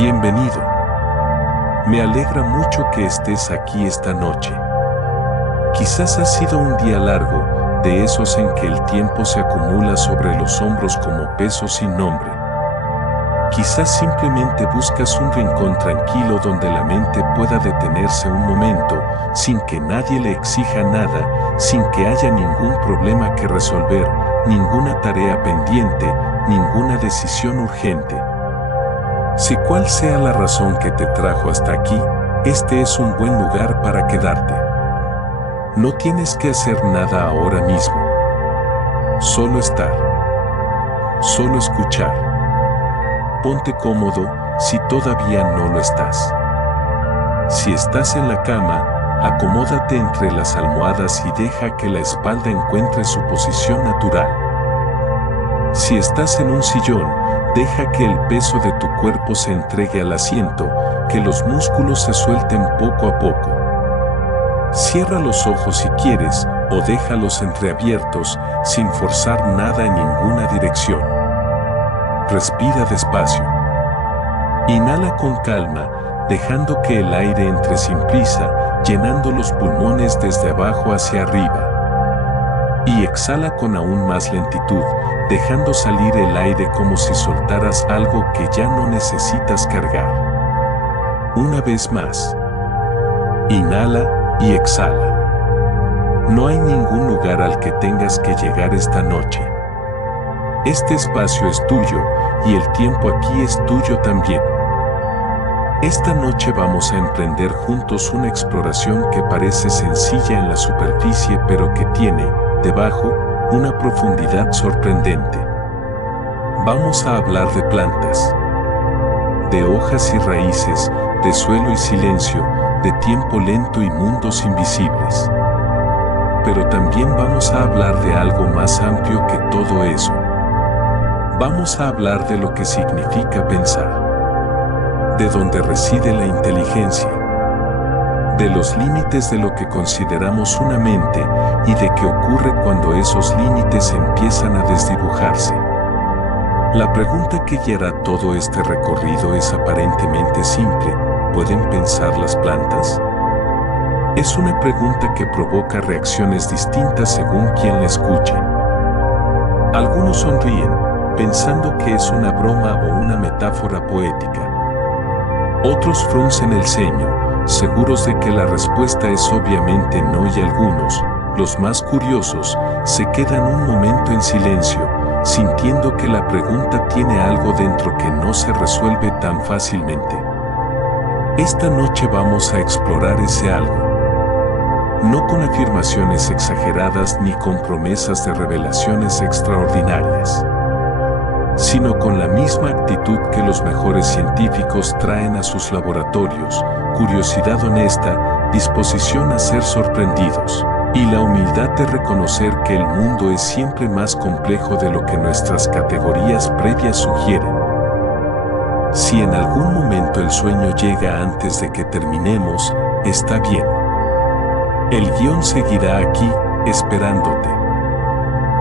Bienvenido. Me alegra mucho que estés aquí esta noche. Quizás ha sido un día largo, de esos en que el tiempo se acumula sobre los hombros como peso sin nombre. Quizás simplemente buscas un rincón tranquilo donde la mente pueda detenerse un momento, sin que nadie le exija nada, sin que haya ningún problema que resolver, ninguna tarea pendiente, ninguna decisión urgente. Sea cual sea la razón que te trajo hasta aquí, este es un buen lugar para quedarte. No tienes que hacer nada ahora mismo. Solo estar. Solo escuchar. Ponte cómodo si todavía no lo estás. Si estás en la cama, acomódate entre las almohadas y deja que la espalda encuentre su posición natural. Si estás en un sillón, deja que el peso de tu cuerpo se entregue al asiento, que los músculos se suelten poco a poco. Cierra los ojos si quieres, o déjalos entreabiertos, sin forzar nada en ninguna dirección. Respira despacio. Inhala con calma, dejando que el aire entre sin prisa, llenando los pulmones desde abajo hacia arriba. Y exhala con aún más lentitud, dejando salir el aire como si soltaras algo que ya no necesitas cargar. Una vez más. Inhala y exhala. No hay ningún lugar al que tengas que llegar esta noche. Este espacio es tuyo y el tiempo aquí es tuyo también. Esta noche vamos a emprender juntos una exploración que parece sencilla en la superficie pero que tiene, debajo, una profundidad sorprendente. Vamos a hablar de plantas, de hojas y raíces, de suelo y silencio, de tiempo lento y mundos invisibles. Pero también vamos a hablar de algo más amplio que todo eso. Vamos a hablar de lo que significa pensar, de dónde reside la inteligencia, de los límites de lo que consideramos una mente y de qué ocurre cuando esos límites empiezan a desdibujarse. La pregunta que guiará todo este recorrido es aparentemente simple: ¿pueden pensar las plantas? Es una pregunta que provoca reacciones distintas según quien la escuche. Algunos sonríen, pensando que es una broma o una metáfora poética. Otros fruncen el ceño, seguros de que la respuesta es obviamente no, y algunos, los más curiosos, se quedan un momento en silencio, sintiendo que la pregunta tiene algo dentro que no se resuelve tan fácilmente. Esta noche vamos a explorar ese algo. No con afirmaciones exageradas ni con promesas de revelaciones extraordinarias, sino con la misma actitud que los mejores científicos traen a sus laboratorios: curiosidad honesta, disposición a ser sorprendidos, y la humildad de reconocer que el mundo es siempre más complejo de lo que nuestras categorías previas sugieren. Si en algún momento el sueño llega antes de que terminemos, está bien. El guión seguirá aquí, esperándote.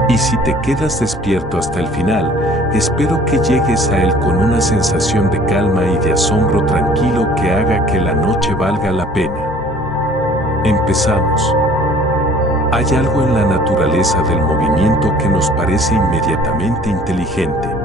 Y si te quedas despierto hasta el final, espero que llegues a él con una sensación de calma y de asombro tranquilo que haga que la noche valga la pena. Empezamos. Hay algo en la naturaleza del movimiento que nos parece inmediatamente inteligente.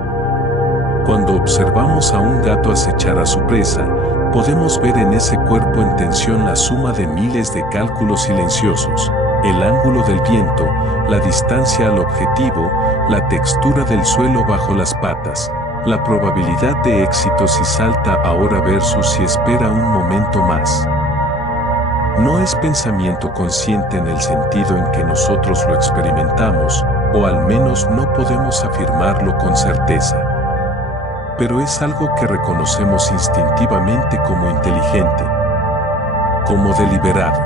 Cuando observamos a un gato acechar a su presa, podemos ver en ese cuerpo en tensión la suma de miles de cálculos silenciosos: el ángulo del viento, la distancia al objetivo, la textura del suelo bajo las patas, la probabilidad de éxito si salta ahora versus si espera un momento más. No es pensamiento consciente en el sentido en que nosotros lo experimentamos, o al menos no podemos afirmarlo con certeza. Pero es algo que reconocemos instintivamente como inteligente, como deliberado.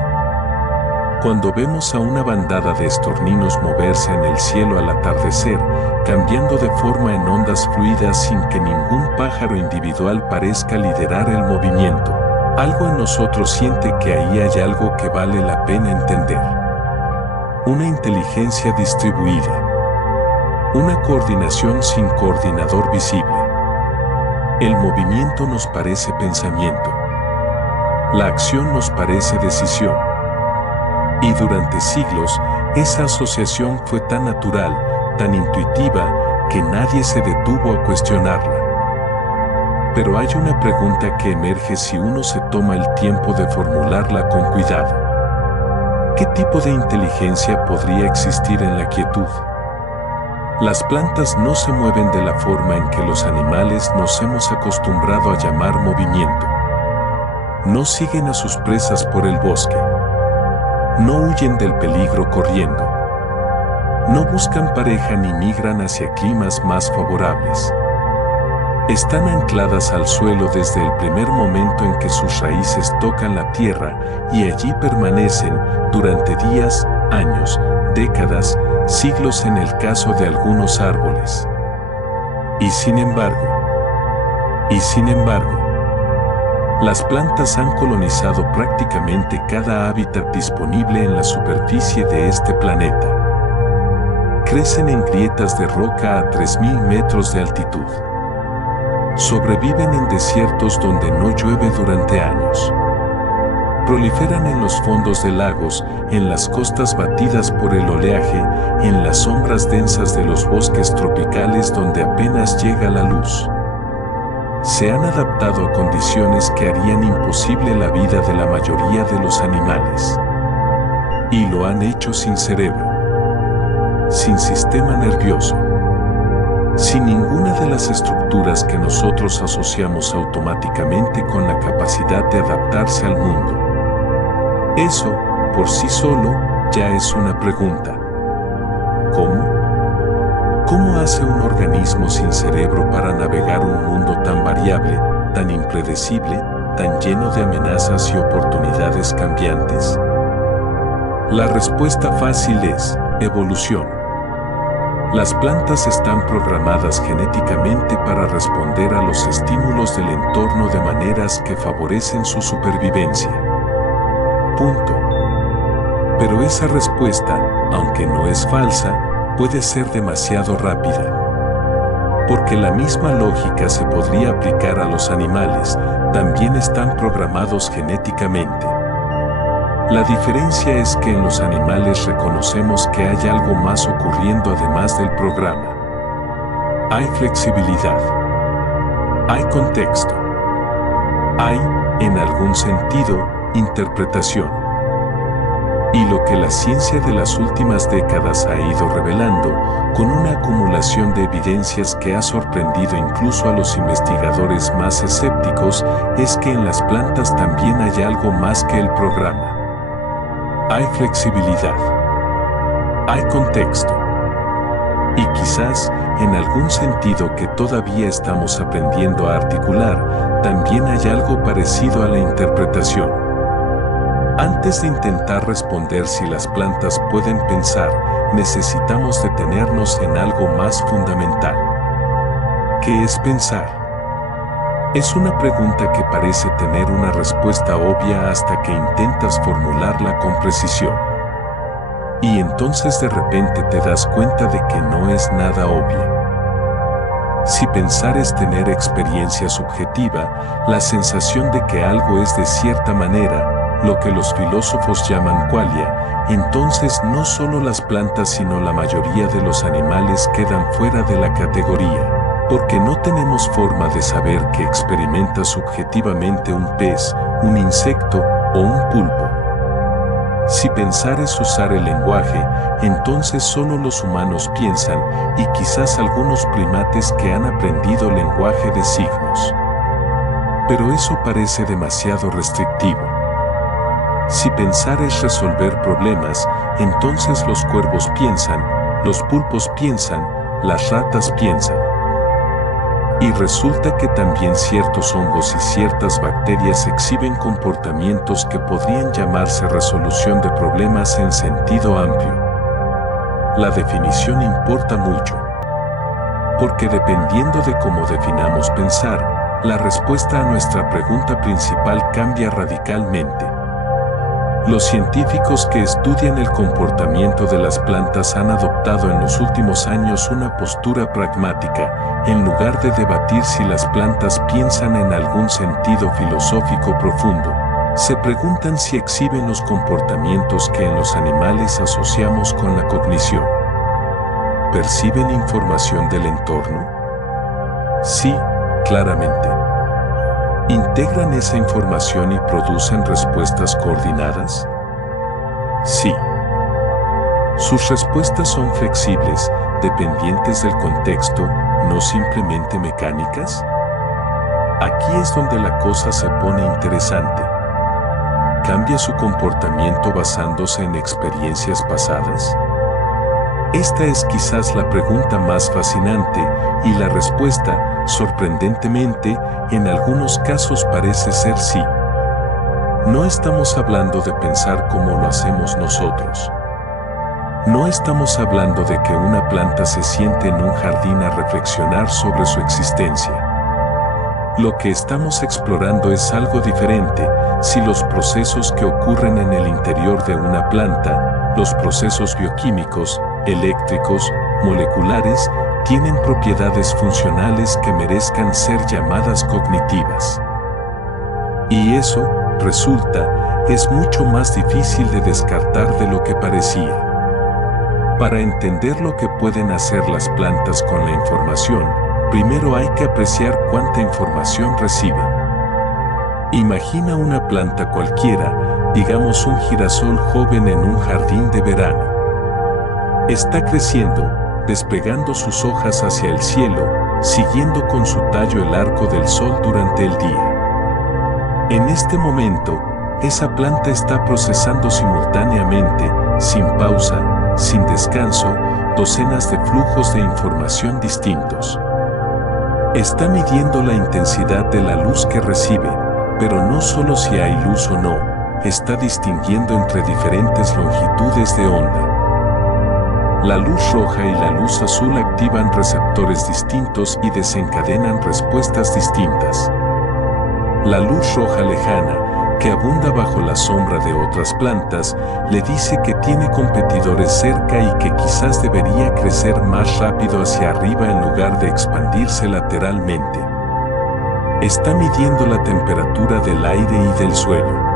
Cuando vemos a una bandada de estorninos moverse en el cielo al atardecer, cambiando de forma en ondas fluidas sin que ningún pájaro individual parezca liderar el movimiento, algo en nosotros siente que ahí hay algo que vale la pena entender. Una inteligencia distribuida. Una coordinación sin coordinador visible. El movimiento nos parece pensamiento. La acción nos parece decisión. Y durante siglos, esa asociación fue tan natural, tan intuitiva, que nadie se detuvo a cuestionarla. Pero hay una pregunta que emerge si uno se toma el tiempo de formularla con cuidado. ¿Qué tipo de inteligencia podría existir en la quietud? Las plantas no se mueven de la forma en que los animales nos hemos acostumbrado a llamar movimiento. No siguen a sus presas por el bosque. No huyen del peligro corriendo. No buscan pareja ni migran hacia climas más favorables. Están ancladas al suelo desde el primer momento en que sus raíces tocan la tierra y allí permanecen durante días, años, décadas, siglos en el caso de algunos árboles. Y sin embargo, las plantas han colonizado prácticamente cada hábitat disponible en la superficie de este planeta. Crecen en grietas de roca a 3000 metros de altitud. Sobreviven en desiertos donde no llueve durante años. Proliferan en los fondos de lagos, en las costas batidas por el oleaje, en las sombras densas de los bosques tropicales donde apenas llega la luz. Se han adaptado a condiciones que harían imposible la vida de la mayoría de los animales. Y lo han hecho sin cerebro, sin sistema nervioso, sin ninguna de las estructuras que nosotros asociamos automáticamente con la capacidad de adaptarse al mundo. Eso, por sí solo, ya es una pregunta. ¿Cómo? ¿Cómo hace un organismo sin cerebro para navegar un mundo tan variable, tan impredecible, tan lleno de amenazas y oportunidades cambiantes? La respuesta fácil es evolución. Las plantas están programadas genéticamente para responder a los estímulos del entorno de maneras que favorecen su supervivencia. Punto. Pero esa respuesta, aunque no es falsa, puede ser demasiado rápida. Porque la misma lógica se podría aplicar a los animales, también están programados genéticamente. La diferencia es que en los animales reconocemos que hay algo más ocurriendo además del programa. Hay flexibilidad. Hay contexto. Hay, en algún sentido, interpretación. Y lo que la ciencia de las últimas décadas ha ido revelando, con una acumulación de evidencias que ha sorprendido incluso a los investigadores más escépticos, es que en las plantas también hay algo más que el programa. Hay flexibilidad. Hay contexto. Y quizás, en algún sentido que todavía estamos aprendiendo a articular, también hay algo parecido a la interpretación. Antes de intentar responder si las plantas pueden pensar, necesitamos detenernos en algo más fundamental. ¿Qué es pensar? Es una pregunta que parece tener una respuesta obvia hasta que intentas formularla con precisión. Y entonces de repente te das cuenta de que no es nada obvia. Si pensar es tener experiencia subjetiva, la sensación de que algo es de cierta manera, lo que los filósofos llaman qualia, entonces no solo las plantas sino la mayoría de los animales quedan fuera de la categoría. Porque no tenemos forma de saber qué experimenta subjetivamente un pez, un insecto o un pulpo. Si pensar es usar el lenguaje, entonces solo los humanos piensan y quizás algunos primates que han aprendido lenguaje de signos. Pero eso parece demasiado restrictivo. Si pensar es resolver problemas, entonces los cuervos piensan, los pulpos piensan, las ratas piensan. Y resulta que también ciertos hongos y ciertas bacterias exhiben comportamientos que podrían llamarse resolución de problemas en sentido amplio. La definición importa mucho. Porque dependiendo de cómo definamos pensar, la respuesta a nuestra pregunta principal cambia radicalmente. Los científicos que estudian el comportamiento de las plantas han adoptado en los últimos años una postura pragmática, en lugar de debatir si las plantas piensan en algún sentido filosófico profundo. Se preguntan si exhiben los comportamientos que en los animales asociamos con la cognición. ¿Perciben información del entorno? Sí, claramente. ¿Integran esa información y producen respuestas coordinadas? Sí. Sus respuestas son flexibles, dependientes del contexto, no simplemente mecánicas. Aquí es donde la cosa se pone interesante. ¿Cambia su comportamiento basándose en experiencias pasadas? Esta es quizás la pregunta más fascinante, y la respuesta, sorprendentemente, en algunos casos parece ser sí. No estamos hablando de pensar como lo hacemos nosotros. No estamos hablando de que una planta se siente en un jardín a reflexionar sobre su existencia. Lo que estamos explorando es algo diferente. Si los procesos que ocurren en el interior de una planta, los procesos bioquímicos, eléctricos, moleculares, tienen propiedades funcionales que merezcan ser llamadas cognitivas. Y eso, resulta, es mucho más difícil de descartar de lo que parecía. Para entender lo que pueden hacer las plantas con la información, primero hay que apreciar cuánta información reciben. Imagina una planta cualquiera, digamos un girasol joven en un jardín de verano. Está creciendo, desplegando sus hojas hacia el cielo, siguiendo con su tallo el arco del sol durante el día. En este momento, esa planta está procesando simultáneamente, sin pausa, sin descanso, docenas de flujos de información distintos. Está midiendo la intensidad de la luz que recibe, pero no solo si hay luz o no, está distinguiendo entre diferentes longitudes de onda. La luz roja y la luz azul activan receptores distintos y desencadenan respuestas distintas. La luz roja lejana, que abunda bajo la sombra de otras plantas, le dice que tiene competidores cerca y que quizás debería crecer más rápido hacia arriba en lugar de expandirse lateralmente. Está midiendo la temperatura del aire y del suelo.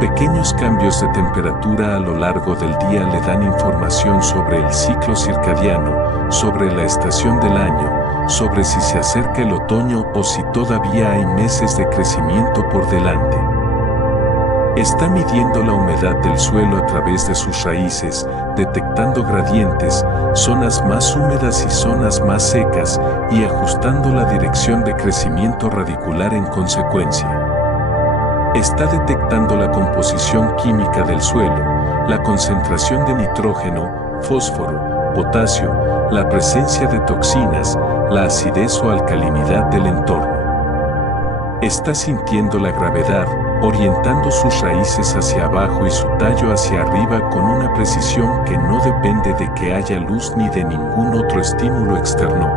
Pequeños cambios de temperatura a lo largo del día le dan información sobre el ciclo circadiano, sobre la estación del año, sobre si se acerca el otoño o si todavía hay meses de crecimiento por delante. Está midiendo la humedad del suelo a través de sus raíces, detectando gradientes, zonas más húmedas y zonas más secas, y ajustando la dirección de crecimiento radicular en consecuencia. Está detectando la composición química del suelo, la concentración de nitrógeno, fósforo, potasio, la presencia de toxinas, la acidez o alcalinidad del entorno. Está sintiendo la gravedad, orientando sus raíces hacia abajo y su tallo hacia arriba con una precisión que no depende de que haya luz ni de ningún otro estímulo externo.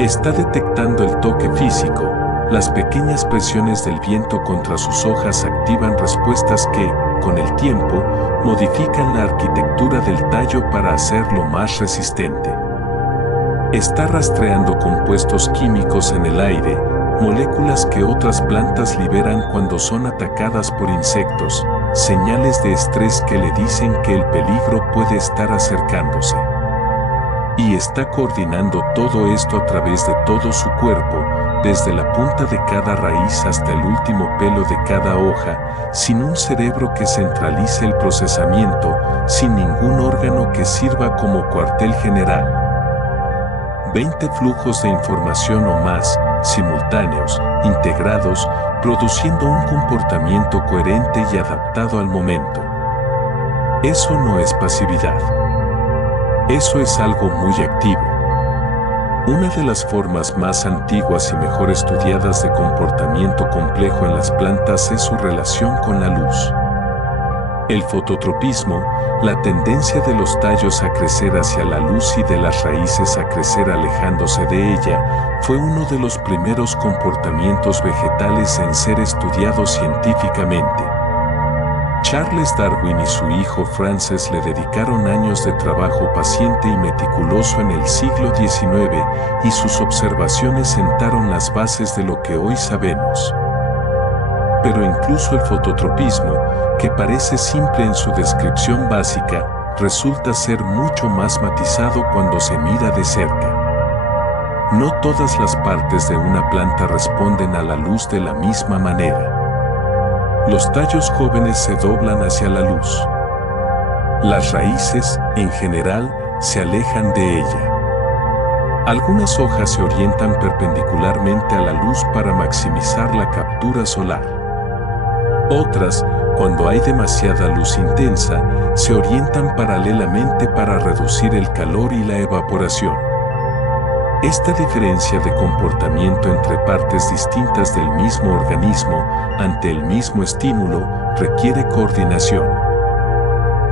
Está detectando el toque físico. Las pequeñas presiones del viento contra sus hojas activan respuestas que, con el tiempo, modifican la arquitectura del tallo para hacerlo más resistente. Está rastreando compuestos químicos en el aire, moléculas que otras plantas liberan cuando son atacadas por insectos, señales de estrés que le dicen que el peligro puede estar acercándose. Y está coordinando todo esto a través de todo su cuerpo, desde la punta de cada raíz hasta el último pelo de cada hoja, sin un cerebro que centralice el procesamiento, sin ningún órgano que sirva como cuartel general. 20 flujos de información o más, simultáneos, integrados, produciendo un comportamiento coherente y adaptado al momento. Eso no es pasividad. Eso es algo muy activo. Una de las formas más antiguas y mejor estudiadas de comportamiento complejo en las plantas es su relación con la luz. El fototropismo, la tendencia de los tallos a crecer hacia la luz y de las raíces a crecer alejándose de ella, fue uno de los primeros comportamientos vegetales en ser estudiados científicamente. Charles Darwin y su hijo Frances le dedicaron años de trabajo paciente y meticuloso en el siglo XIX, y sus observaciones sentaron las bases de lo que hoy sabemos. Pero incluso el fototropismo, que parece simple en su descripción básica, resulta ser mucho más matizado cuando se mira de cerca. No todas las partes de una planta responden a la luz de la misma manera. Los tallos jóvenes se doblan hacia la luz. Las raíces, en general, se alejan de ella. Algunas hojas se orientan perpendicularmente a la luz para maximizar la captura solar. Otras, cuando hay demasiada luz intensa, se orientan paralelamente para reducir el calor y la evaporación. Esta diferencia de comportamiento entre partes distintas del mismo organismo ante el mismo estímulo requiere coordinación.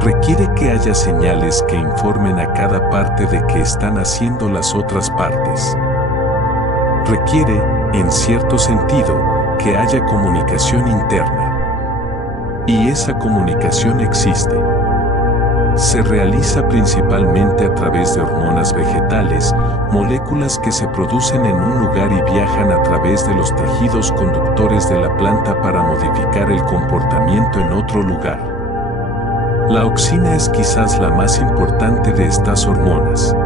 Requiere que haya señales que informen a cada parte de qué están haciendo las otras partes. Requiere, en cierto sentido, que haya comunicación interna. Y esa comunicación existe. Se realiza principalmente a través de hormonas vegetales, moléculas que se producen en un lugar y viajan a través de los tejidos conductores de la planta para modificar el comportamiento en otro lugar. La auxina es quizás la más importante de estas hormonas.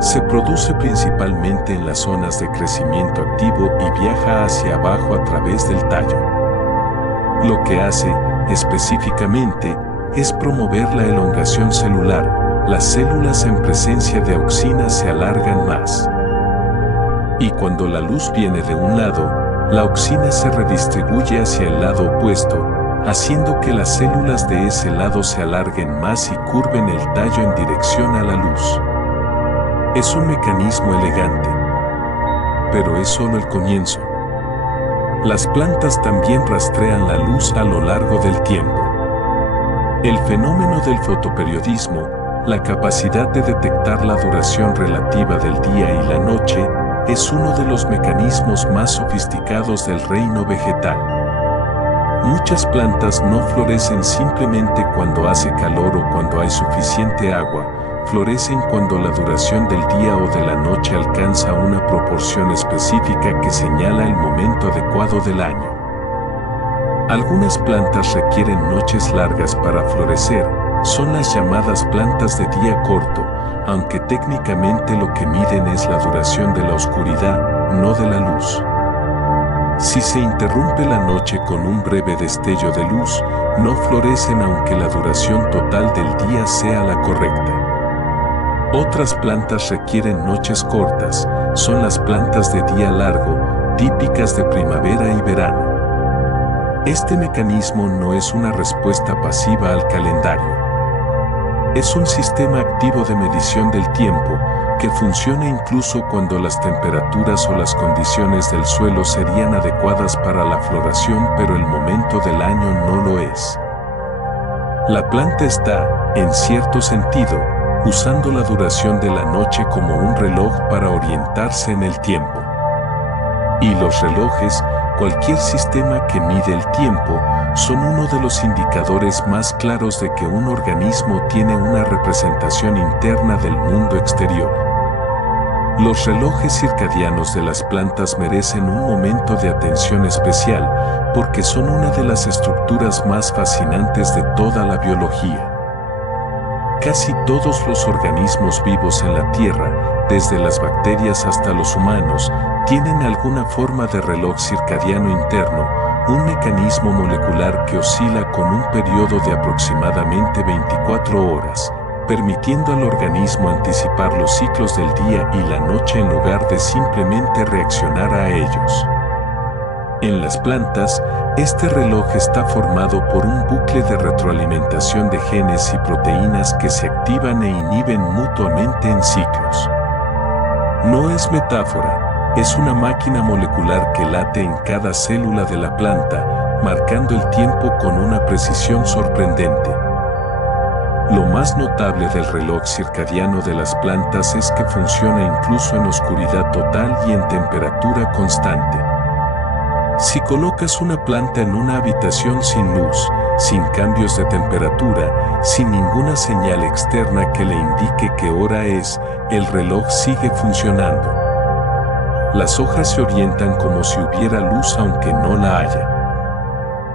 Se produce principalmente en las zonas de crecimiento activo y viaja hacia abajo a través del tallo. Lo que hace, específicamente, es promover la elongación celular. Las células en presencia de auxina se alargan más. Y cuando la luz viene de un lado, la auxina se redistribuye hacia el lado opuesto, haciendo que las células de ese lado se alarguen más y curven el tallo en dirección a la luz. Es un mecanismo elegante, pero es solo el comienzo. Las plantas también rastrean la luz a lo largo del tiempo. El fenómeno del fotoperiodismo, la capacidad de detectar la duración relativa del día y la noche, es uno de los mecanismos más sofisticados del reino vegetal. Muchas plantas no florecen simplemente cuando hace calor o cuando hay suficiente agua, florecen cuando la duración del día o de la noche alcanza una proporción específica que señala el momento adecuado del año. Algunas plantas requieren noches largas para florecer, son las llamadas plantas de día corto, aunque técnicamente lo que miden es la duración de la oscuridad, no de la luz. Si se interrumpe la noche con un breve destello de luz, no florecen aunque la duración total del día sea la correcta. Otras plantas requieren noches cortas, son las plantas de día largo, típicas de primavera y verano. Este mecanismo no es una respuesta pasiva al calendario. Es un sistema activo de medición del tiempo, que funciona incluso cuando las temperaturas o las condiciones del suelo serían adecuadas para la floración, pero el momento del año no lo es. La planta está, en cierto sentido, usando la duración de la noche como un reloj para orientarse en el tiempo. Y los relojes, cualquier sistema que mide el tiempo, son uno de los indicadores más claros de que un organismo tiene una representación interna del mundo exterior. Los relojes circadianos de las plantas merecen un momento de atención especial, porque son una de las estructuras más fascinantes de toda la biología. Casi todos los organismos vivos en la Tierra, desde las bacterias hasta los humanos, tienen alguna forma de reloj circadiano interno, un mecanismo molecular que oscila con un periodo de aproximadamente 24 horas, permitiendo al organismo anticipar los ciclos del día y la noche en lugar de simplemente reaccionar a ellos. En las plantas, este reloj está formado por un bucle de retroalimentación de genes y proteínas que se activan e inhiben mutuamente en ciclos. No es metáfora, es una máquina molecular que late en cada célula de la planta, marcando el tiempo con una precisión sorprendente. Lo más notable del reloj circadiano de las plantas es que funciona incluso en oscuridad total y en temperatura constante. Si colocas una planta en una habitación sin luz, sin cambios de temperatura, sin ninguna señal externa que le indique qué hora es, el reloj sigue funcionando. Las hojas se orientan como si hubiera luz aunque no la haya.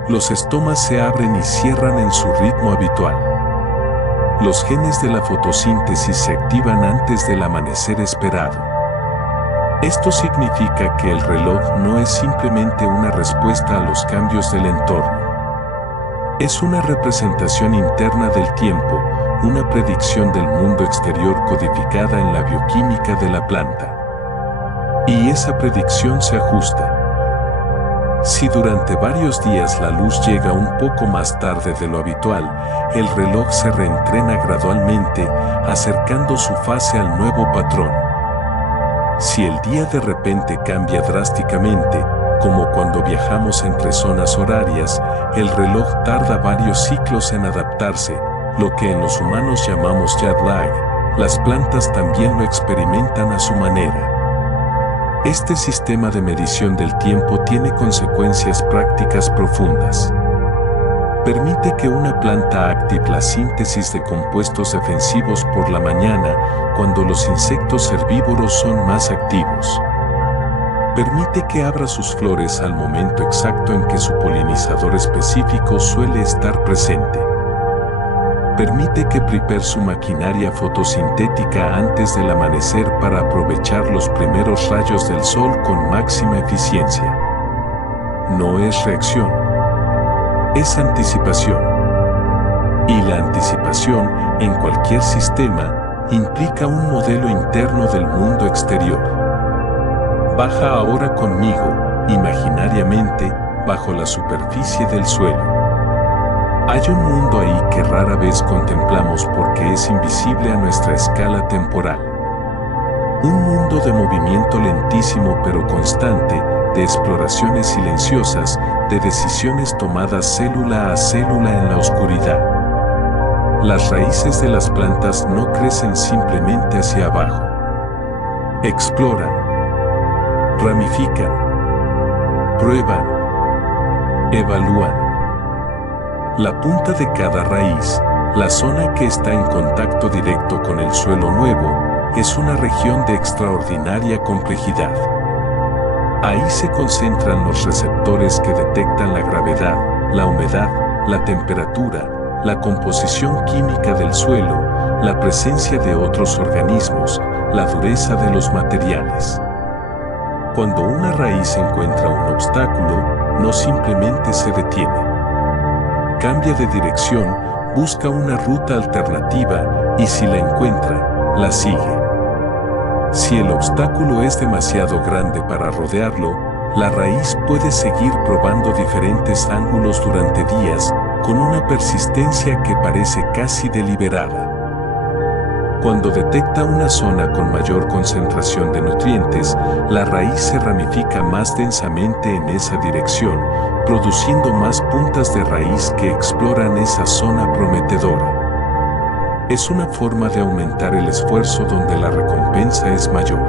Los estomas se abren y cierran en su ritmo habitual. Los genes de la fotosíntesis se activan antes del amanecer esperado. Esto significa que el reloj no es simplemente una respuesta a los cambios del entorno. Es una representación interna del tiempo, una predicción del mundo exterior codificada en la bioquímica de la planta. Y esa predicción se ajusta. Si durante varios días la luz llega un poco más tarde de lo habitual, el reloj se reentrena gradualmente, acercando su fase al nuevo patrón. Si el día de repente cambia drásticamente, como cuando viajamos entre zonas horarias, el reloj tarda varios ciclos en adaptarse, lo que en los humanos llamamos jet lag. Las plantas también lo experimentan a su manera. Este sistema de medición del tiempo tiene consecuencias prácticas profundas. Permite que una planta active la síntesis de compuestos defensivos por la mañana, cuando los insectos herbívoros son más activos. Permite que abra sus flores al momento exacto en que su polinizador específico suele estar presente. Permite que prepare su maquinaria fotosintética antes del amanecer para aprovechar los primeros rayos del sol con máxima eficiencia. No es reacción, es anticipación. Y la anticipación, en cualquier sistema, implica un modelo interno del mundo exterior. Baja ahora conmigo, imaginariamente, bajo la superficie del suelo. Hay un mundo ahí que rara vez contemplamos porque es invisible a nuestra escala temporal. Un mundo de movimiento lentísimo pero constante, de exploraciones silenciosas, de decisiones tomadas célula a célula en la oscuridad. Las raíces de las plantas no crecen simplemente hacia abajo. Exploran, ramifican, prueban, evalúan. La punta de cada raíz, la zona que está en contacto directo con el suelo nuevo, es una región de extraordinaria complejidad. Ahí se concentran los receptores que detectan la gravedad, la humedad, la temperatura, la composición química del suelo, la presencia de otros organismos, la dureza de los materiales. Cuando una raíz encuentra un obstáculo, no simplemente se detiene. Cambia de dirección, busca una ruta alternativa y si la encuentra, la sigue. Si el obstáculo es demasiado grande para rodearlo, la raíz puede seguir probando diferentes ángulos durante días, con una persistencia que parece casi deliberada. Cuando detecta una zona con mayor concentración de nutrientes, la raíz se ramifica más densamente en esa dirección, produciendo más puntas de raíz que exploran esa zona prometedora. Es una forma de aumentar el esfuerzo donde la recompensa es mayor.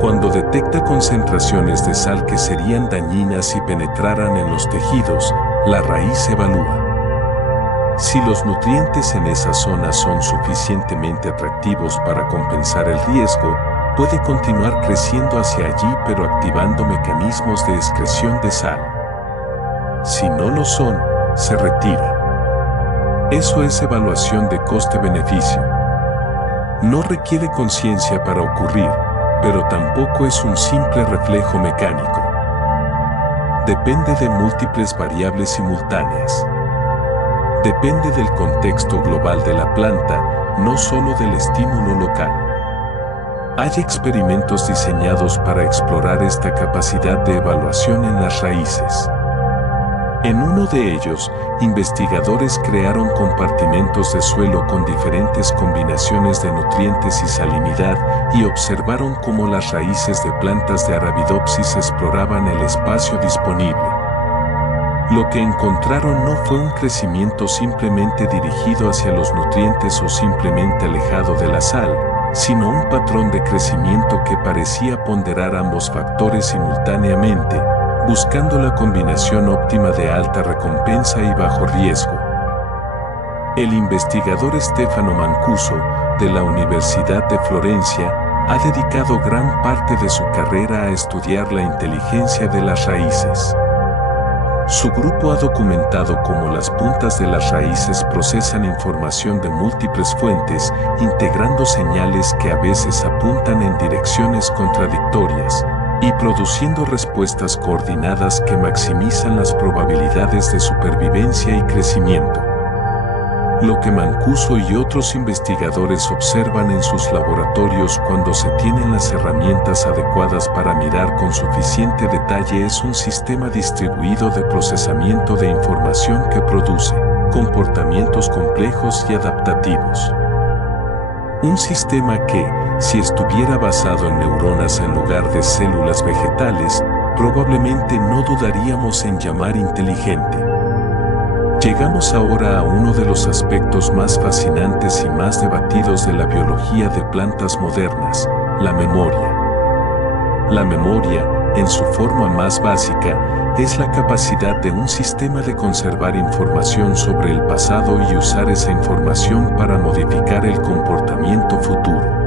Cuando detecta concentraciones de sal que serían dañinas si penetraran en los tejidos, la raíz evalúa. Si los nutrientes en esa zona son suficientemente atractivos para compensar el riesgo, puede continuar creciendo hacia allí pero activando mecanismos de excreción de sal. Si no lo son, se retira. Eso es evaluación de coste-beneficio. No requiere conciencia para ocurrir, pero tampoco es un simple reflejo mecánico. Depende de múltiples variables simultáneas. Depende del contexto global de la planta, no solo del estímulo local. Hay experimentos diseñados para explorar esta capacidad de evaluación en las raíces. En uno de ellos, investigadores crearon compartimentos de suelo con diferentes combinaciones de nutrientes y salinidad y observaron cómo las raíces de plantas de Arabidopsis exploraban el espacio disponible. Lo que encontraron no fue un crecimiento simplemente dirigido hacia los nutrientes o simplemente alejado de la sal, sino un patrón de crecimiento que parecía ponderar ambos factores simultáneamente, buscando la combinación óptima de alta recompensa y bajo riesgo. El investigador Stefano Mancuso, de la Universidad de Florencia, ha dedicado gran parte de su carrera a estudiar la inteligencia de las raíces. Su grupo ha documentado cómo las puntas de las raíces procesan información de múltiples fuentes, integrando señales que a veces apuntan en direcciones contradictorias, y produciendo respuestas coordinadas que maximizan las probabilidades de supervivencia y crecimiento. Lo que Mancuso y otros investigadores observan en sus laboratorios cuando se tienen las herramientas adecuadas para mirar con suficiente detalle es un sistema distribuido de procesamiento de información que produce comportamientos complejos y adaptativos. Un sistema que, si estuviera basado en neuronas en lugar de células vegetales, probablemente no dudaríamos en llamar inteligente. Llegamos ahora a uno de los aspectos más fascinantes y más debatidos de la biología de plantas modernas, la memoria. La memoria, en su forma más básica, es la capacidad de un sistema de conservar información sobre el pasado y usar esa información para modificar el comportamiento futuro.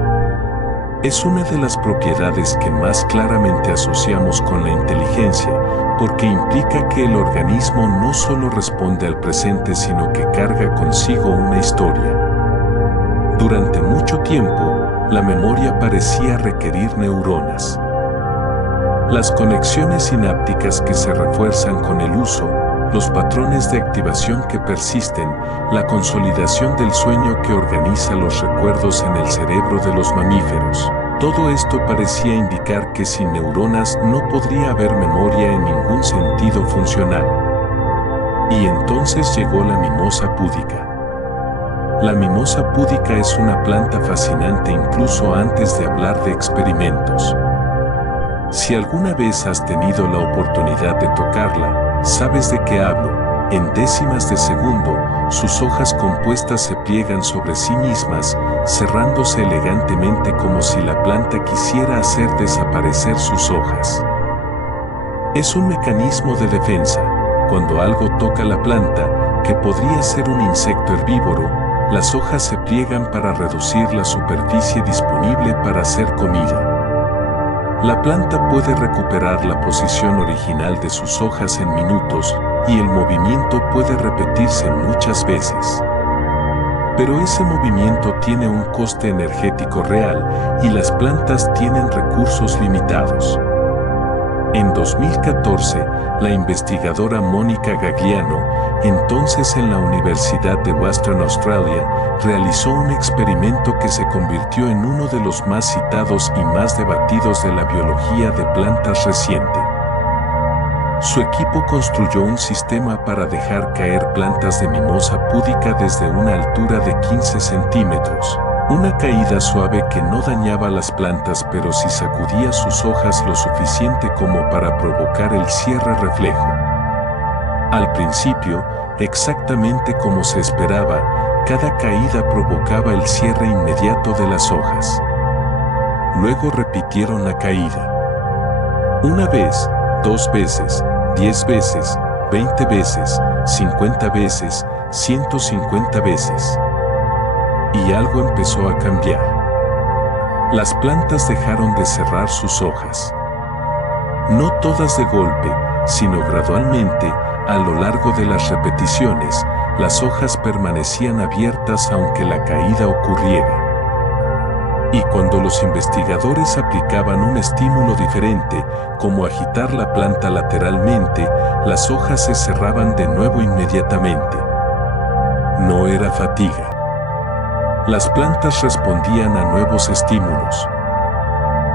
Es una de las propiedades que más claramente asociamos con la inteligencia, porque implica que el organismo no solo responde al presente sino que carga consigo una historia. Durante mucho tiempo, la memoria parecía requerir neuronas. Las conexiones sinápticas que se refuerzan con el uso, los patrones de activación que persisten, la consolidación del sueño que organiza los recuerdos en el cerebro de los mamíferos. Todo esto parecía indicar que sin neuronas no podría haber memoria en ningún sentido funcional. Y entonces llegó la mimosa púdica. La mimosa púdica es una planta fascinante incluso antes de hablar de experimentos. Si alguna vez has tenido la oportunidad de tocarla, sabes de qué hablo. En décimas de segundo, sus hojas compuestas se pliegan sobre sí mismas, cerrándose elegantemente como si la planta quisiera hacer desaparecer sus hojas. Es un mecanismo de defensa. Cuando algo toca la planta, que podría ser un insecto herbívoro, las hojas se pliegan para reducir la superficie disponible para ser comida. La planta puede recuperar la posición original de sus hojas en minutos, y el movimiento puede repetirse muchas veces. Pero ese movimiento tiene un coste energético real, y las plantas tienen recursos limitados. En 2014, la investigadora Mónica Gagliano, entonces en la Universidad de Western Australia, realizó un experimento que se convirtió en uno de los más citados y más debatidos de la biología de plantas reciente. Su equipo construyó un sistema para dejar caer plantas de mimosa púdica desde una altura de 15 centímetros. Una caída suave que no dañaba las plantas pero sí sacudía sus hojas lo suficiente como para provocar el cierre reflejo. Al principio, exactamente como se esperaba, cada caída provocaba el cierre inmediato de las hojas. Luego repitieron la caída. Una vez, 2 veces, 10 veces, 20 veces, 50 veces, 150 veces. Y algo empezó a cambiar. Las plantas dejaron de cerrar sus hojas. No todas de golpe, sino gradualmente, a lo largo de las repeticiones, las hojas permanecían abiertas aunque la caída ocurriera. Y cuando los investigadores aplicaban un estímulo diferente, como agitar la planta lateralmente, las hojas se cerraban de nuevo inmediatamente. No era fatiga. Las plantas respondían a nuevos estímulos.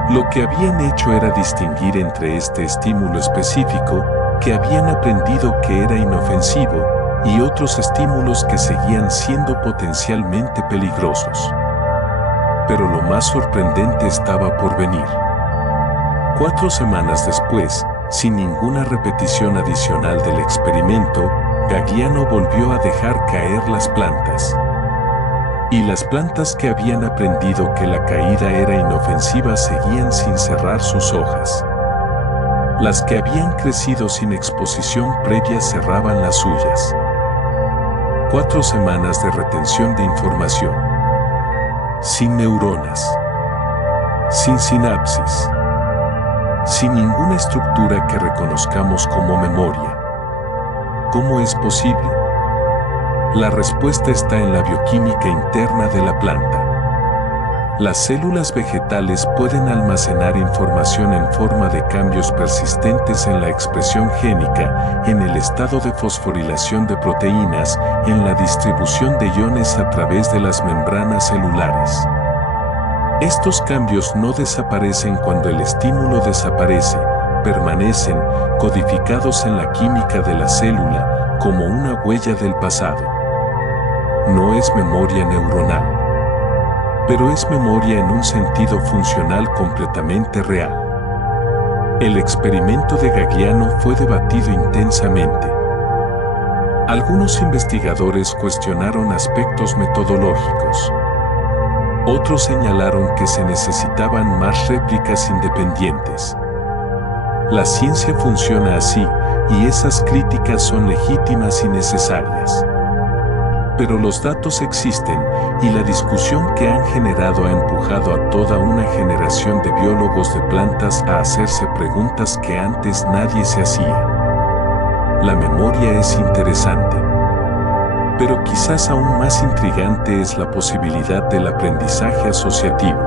Lo que habían hecho era distinguir entre este estímulo específico, que habían aprendido que era inofensivo, y otros estímulos que seguían siendo potencialmente peligrosos. Pero lo más sorprendente estaba por venir. 4 semanas después, sin ninguna repetición adicional del experimento, Gagliano volvió a dejar caer las plantas. Y las plantas que habían aprendido que la caída era inofensiva seguían sin cerrar sus hojas. Las que habían crecido sin exposición previa cerraban las suyas. 4 semanas de retención de información. Sin neuronas. Sin sinapsis. Sin ninguna estructura que reconozcamos como memoria. ¿Cómo es posible? La respuesta está en la bioquímica interna de la planta. Las células vegetales pueden almacenar información en forma de cambios persistentes en la expresión génica, en el estado de fosforilación de proteínas, en la distribución de iones a través de las membranas celulares. Estos cambios no desaparecen cuando el estímulo desaparece, permanecen codificados en la química de la célula como una huella del pasado. No es memoria neuronal, pero es memoria en un sentido funcional completamente real. El experimento de Gaggiano fue debatido intensamente. Algunos investigadores cuestionaron aspectos metodológicos. Otros señalaron que se necesitaban más réplicas independientes. La ciencia funciona así, y esas críticas son legítimas y necesarias. Pero los datos existen, y la discusión que han generado ha empujado a toda una generación de biólogos de plantas a hacerse preguntas que antes nadie se hacía. La memoria es interesante. Pero quizás aún más intrigante es la posibilidad del aprendizaje asociativo.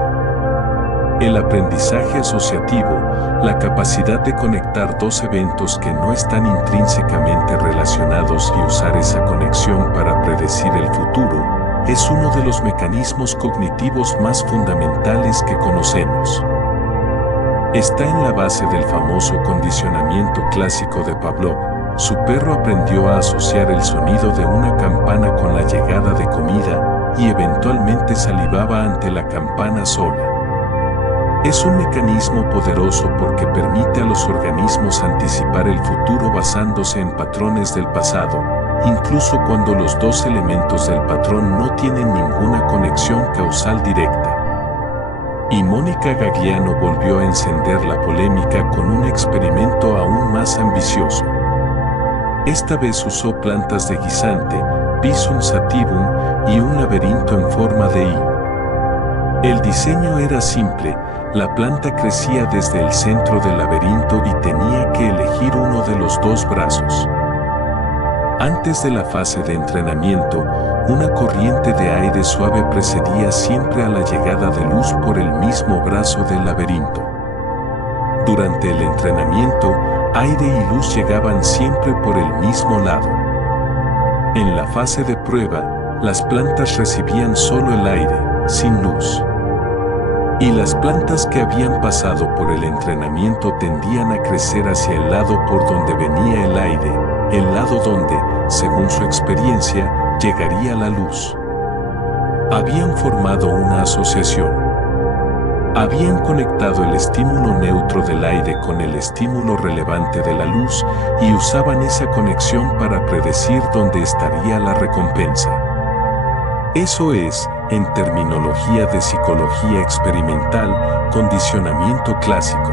El aprendizaje asociativo, la capacidad de conectar dos eventos que no están intrínsecamente relacionados y usar esa conexión para predecir el futuro, es uno de los mecanismos cognitivos más fundamentales que conocemos. Está en la base del famoso condicionamiento clásico de Pavlov. Su perro aprendió a asociar el sonido de una campana con la llegada de comida y eventualmente salivaba ante la campana sola. Es un mecanismo poderoso porque permite a los organismos anticipar el futuro basándose en patrones del pasado, incluso cuando los dos elementos del patrón no tienen ninguna conexión causal directa. Y Mónica Gaggiano volvió a encender la polémica con un experimento aún más ambicioso. Esta vez usó plantas de guisante, Pisum sativum, y un laberinto en forma de I. El diseño era simple, la planta crecía desde el centro del laberinto y tenía que elegir uno de los dos brazos. Antes de la fase de entrenamiento, una corriente de aire suave precedía siempre a la llegada de luz por el mismo brazo del laberinto. Durante el entrenamiento, aire y luz llegaban siempre por el mismo lado. En la fase de prueba, las plantas recibían solo el aire, sin luz. Y las plantas que habían pasado por el entrenamiento tendían a crecer hacia el lado por donde venía el aire, el lado donde, según su experiencia, llegaría la luz. Habían formado una asociación. Habían conectado el estímulo neutro del aire con el estímulo relevante de la luz y usaban esa conexión para predecir dónde estaría la recompensa. Eso es, en terminología de psicología experimental, condicionamiento clásico.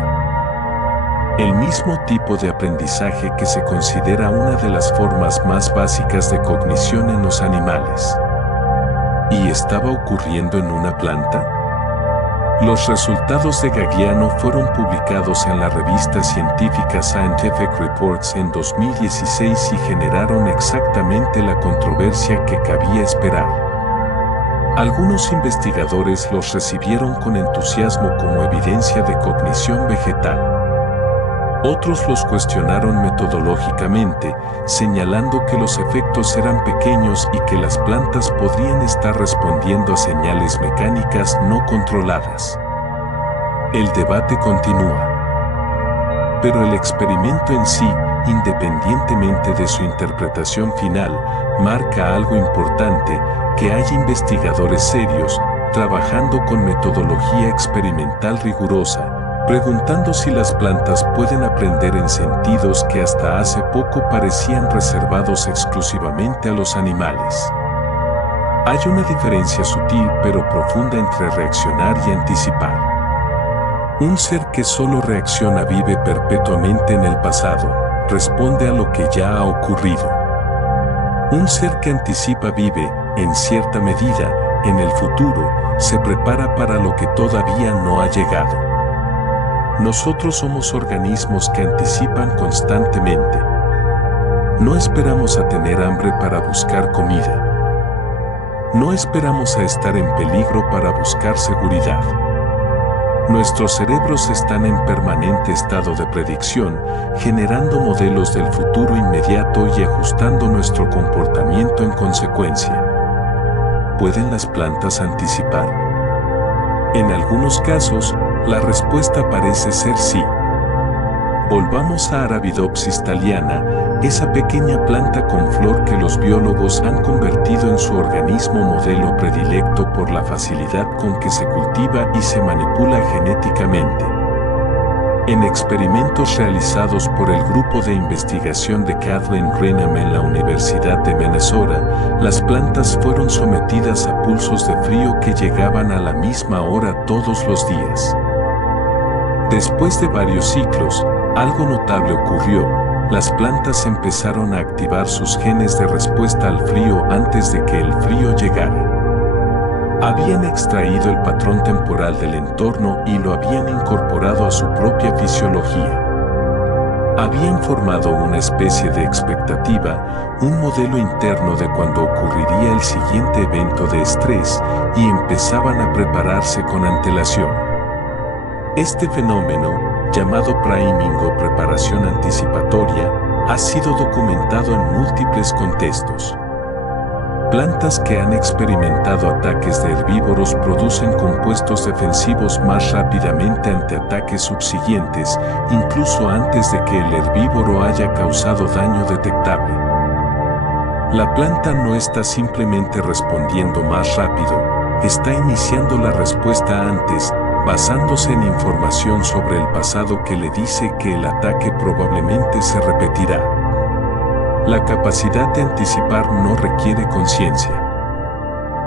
El mismo tipo de aprendizaje que se considera una de las formas más básicas de cognición en los animales. ¿Y estaba ocurriendo en una planta? Los resultados de Gaggiano fueron publicados en la revista científica Scientific Reports en 2016 y generaron exactamente la controversia que cabía esperar. Algunos investigadores los recibieron con entusiasmo como evidencia de cognición vegetal. Otros los cuestionaron metodológicamente, señalando que los efectos eran pequeños y que las plantas podrían estar respondiendo a señales mecánicas no controladas. El debate continúa. Pero el experimento en sí, independientemente de su interpretación final, marca algo importante, que hay investigadores serios, trabajando con metodología experimental rigurosa, preguntando si las plantas pueden aprender en sentidos que hasta hace poco parecían reservados exclusivamente a los animales. Hay una diferencia sutil pero profunda entre reaccionar y anticipar. Un ser que solo reacciona vive perpetuamente en el pasado, responde a lo que ya ha ocurrido. Un ser que anticipa vive, en cierta medida, en el futuro, se prepara para lo que todavía no ha llegado. Nosotros somos organismos que anticipan constantemente. No esperamos a tener hambre para buscar comida. No esperamos a estar en peligro para buscar seguridad. Nuestros cerebros están en permanente estado de predicción, generando modelos del futuro inmediato y ajustando nuestro comportamiento en consecuencia. ¿Pueden las plantas anticipar? En algunos casos, la respuesta parece ser sí. Volvamos a Arabidopsis thaliana, esa pequeña planta con flor que los biólogos han convertido en su organismo modelo predilecto por la facilidad con que se cultiva y se manipula genéticamente. En experimentos realizados por el grupo de investigación de Kathleen Renham en la Universidad de Minnesota, las plantas fueron sometidas a pulsos de frío que llegaban a la misma hora todos los días. Después de varios ciclos, algo notable ocurrió. Las plantas empezaron a activar sus genes de respuesta al frío antes de que el frío llegara. Habían extraído el patrón temporal del entorno y lo habían incorporado a su propia fisiología. Habían formado una especie de expectativa, un modelo interno de cuando ocurriría el siguiente evento de estrés y empezaban a prepararse con antelación. Este fenómeno, llamado priming o preparación anticipatoria, ha sido documentado en múltiples contextos. Plantas que han experimentado ataques de herbívoros producen compuestos defensivos más rápidamente ante ataques subsiguientes, incluso antes de que el herbívoro haya causado daño detectable. La planta no está simplemente respondiendo más rápido, está iniciando la respuesta antes, basándose en información sobre el pasado que le dice que el ataque probablemente se repetirá. La capacidad de anticipar no requiere conciencia.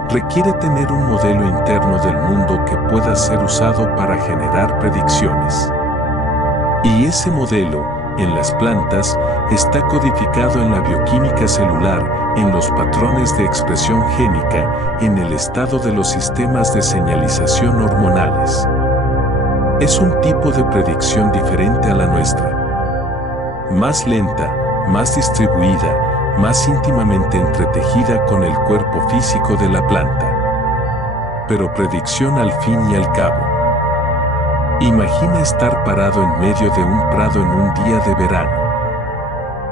Requiere tener un modelo interno del mundo que pueda ser usado para generar predicciones. Y ese modelo, en las plantas, está codificado en la bioquímica celular, en los patrones de expresión génica, en el estado de los sistemas de señalización hormonales. Es un tipo de predicción diferente a la nuestra. Más lenta, más distribuida, más íntimamente entretejida con el cuerpo físico de la planta. Pero predicción al fin y al cabo. Imagina estar parado en medio de un prado en un día de verano.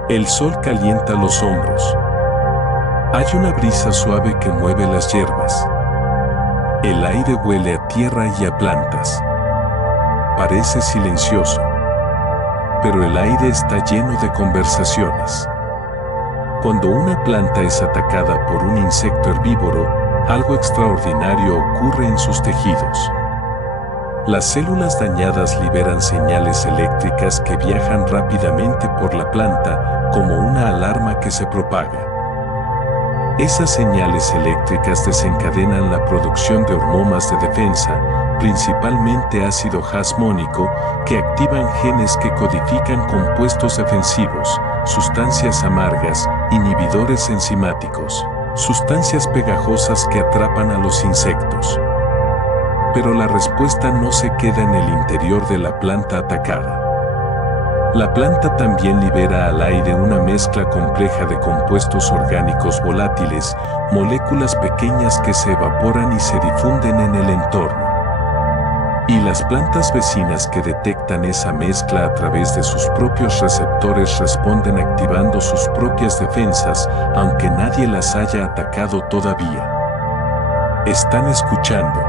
El sol calienta los hombros. Hay una brisa suave que mueve las hierbas. El aire huele a tierra y a plantas. Parece silencioso, pero el aire está lleno de conversaciones. Cuando una planta es atacada por un insecto herbívoro, algo extraordinario ocurre en sus tejidos. Las células dañadas liberan señales eléctricas que viajan rápidamente por la planta, como una alarma que se propaga. Esas señales eléctricas desencadenan la producción de hormonas de defensa, principalmente ácido jasmónico, que activan genes que codifican compuestos defensivos, sustancias amargas, inhibidores enzimáticos, sustancias pegajosas que atrapan a los insectos. Pero la respuesta no se queda en el interior de la planta atacada. La planta también libera al aire una mezcla compleja de compuestos orgánicos volátiles, moléculas pequeñas que se evaporan y se difunden en el entorno. Y las plantas vecinas que detectan esa mezcla a través de sus propios receptores responden activando sus propias defensas, aunque nadie las haya atacado todavía. Están escuchando.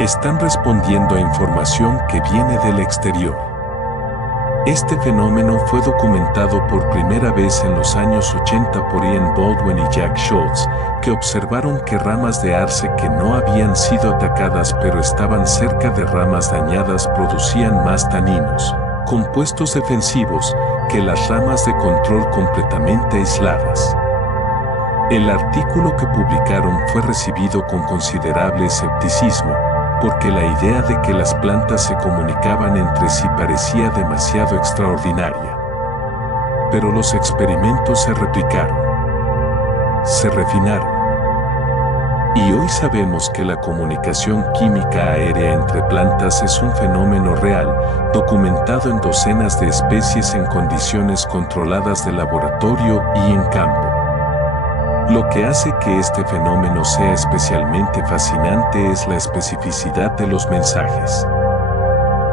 Están respondiendo a información que viene del exterior. Este fenómeno fue documentado por primera vez en los años 80 por Ian Baldwin y Jack Schultz, que observaron que ramas de arce que no habían sido atacadas pero estaban cerca de ramas dañadas producían más taninos, compuestos defensivos, que las ramas de control completamente aisladas. El artículo que publicaron fue recibido con considerable escepticismo, porque la idea de que las plantas se comunicaban entre sí parecía demasiado extraordinaria. Pero los experimentos se replicaron, se refinaron. Y hoy sabemos que la comunicación química aérea entre plantas es un fenómeno real, documentado en docenas de especies en condiciones controladas de laboratorio y en campo. Lo que hace que este fenómeno sea especialmente fascinante es la especificidad de los mensajes.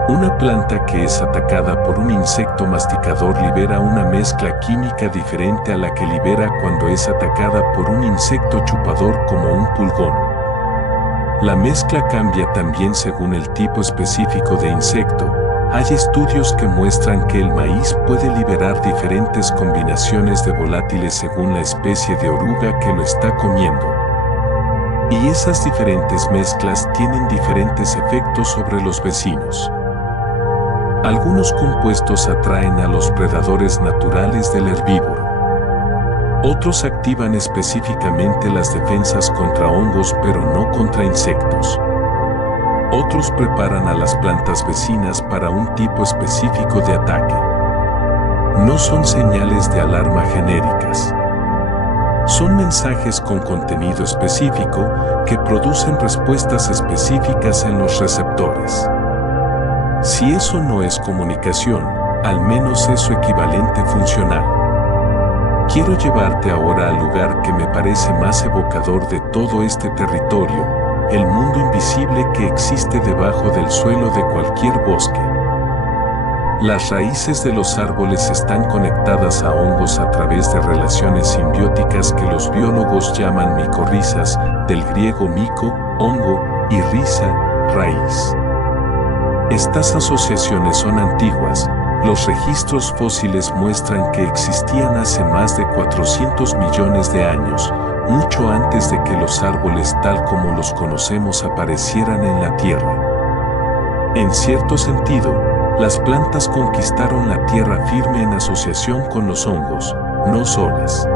Una planta que es atacada por un insecto masticador libera una mezcla química diferente a la que libera cuando es atacada por un insecto chupador como un pulgón. La mezcla cambia también según el tipo específico de insecto. Hay estudios que muestran que el maíz puede liberar diferentes combinaciones de volátiles según la especie de oruga que lo está comiendo. Y esas diferentes mezclas tienen diferentes efectos sobre los vecinos. Algunos compuestos atraen a los predadores naturales del herbívoro. Otros activan específicamente las defensas contra hongos pero no contra insectos. Otros preparan a las plantas vecinas para un tipo específico de ataque. No son señales de alarma genéricas. Son mensajes con contenido específico que producen respuestas específicas en los receptores. Si eso no es comunicación, al menos es su equivalente funcional. Quiero llevarte ahora al lugar que me parece más evocador de todo este territorio, el mundo invisible que existe debajo del suelo de cualquier bosque. Las raíces de los árboles están conectadas a hongos a través de relaciones simbióticas que los biólogos llaman micorrizas, del griego mico, hongo, y riza, raíz. Estas asociaciones son antiguas. Los registros fósiles muestran que existían hace más de 400 millones de años, mucho antes de que los árboles tal como los conocemos aparecieran en la Tierra. En cierto sentido, las plantas conquistaron la tierra firme en asociación con los hongos, no solas.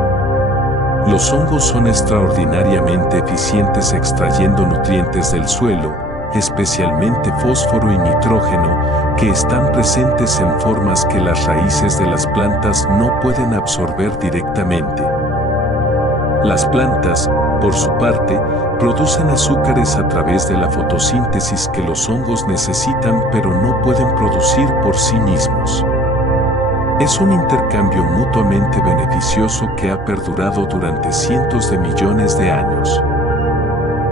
Los hongos son extraordinariamente eficientes extrayendo nutrientes del suelo, especialmente fósforo y nitrógeno, que están presentes en formas que las raíces de las plantas no pueden absorber directamente. Las plantas, por su parte, producen azúcares a través de la fotosíntesis que los hongos necesitan pero no pueden producir por sí mismos. Es un intercambio mutuamente beneficioso que ha perdurado durante cientos de millones de años.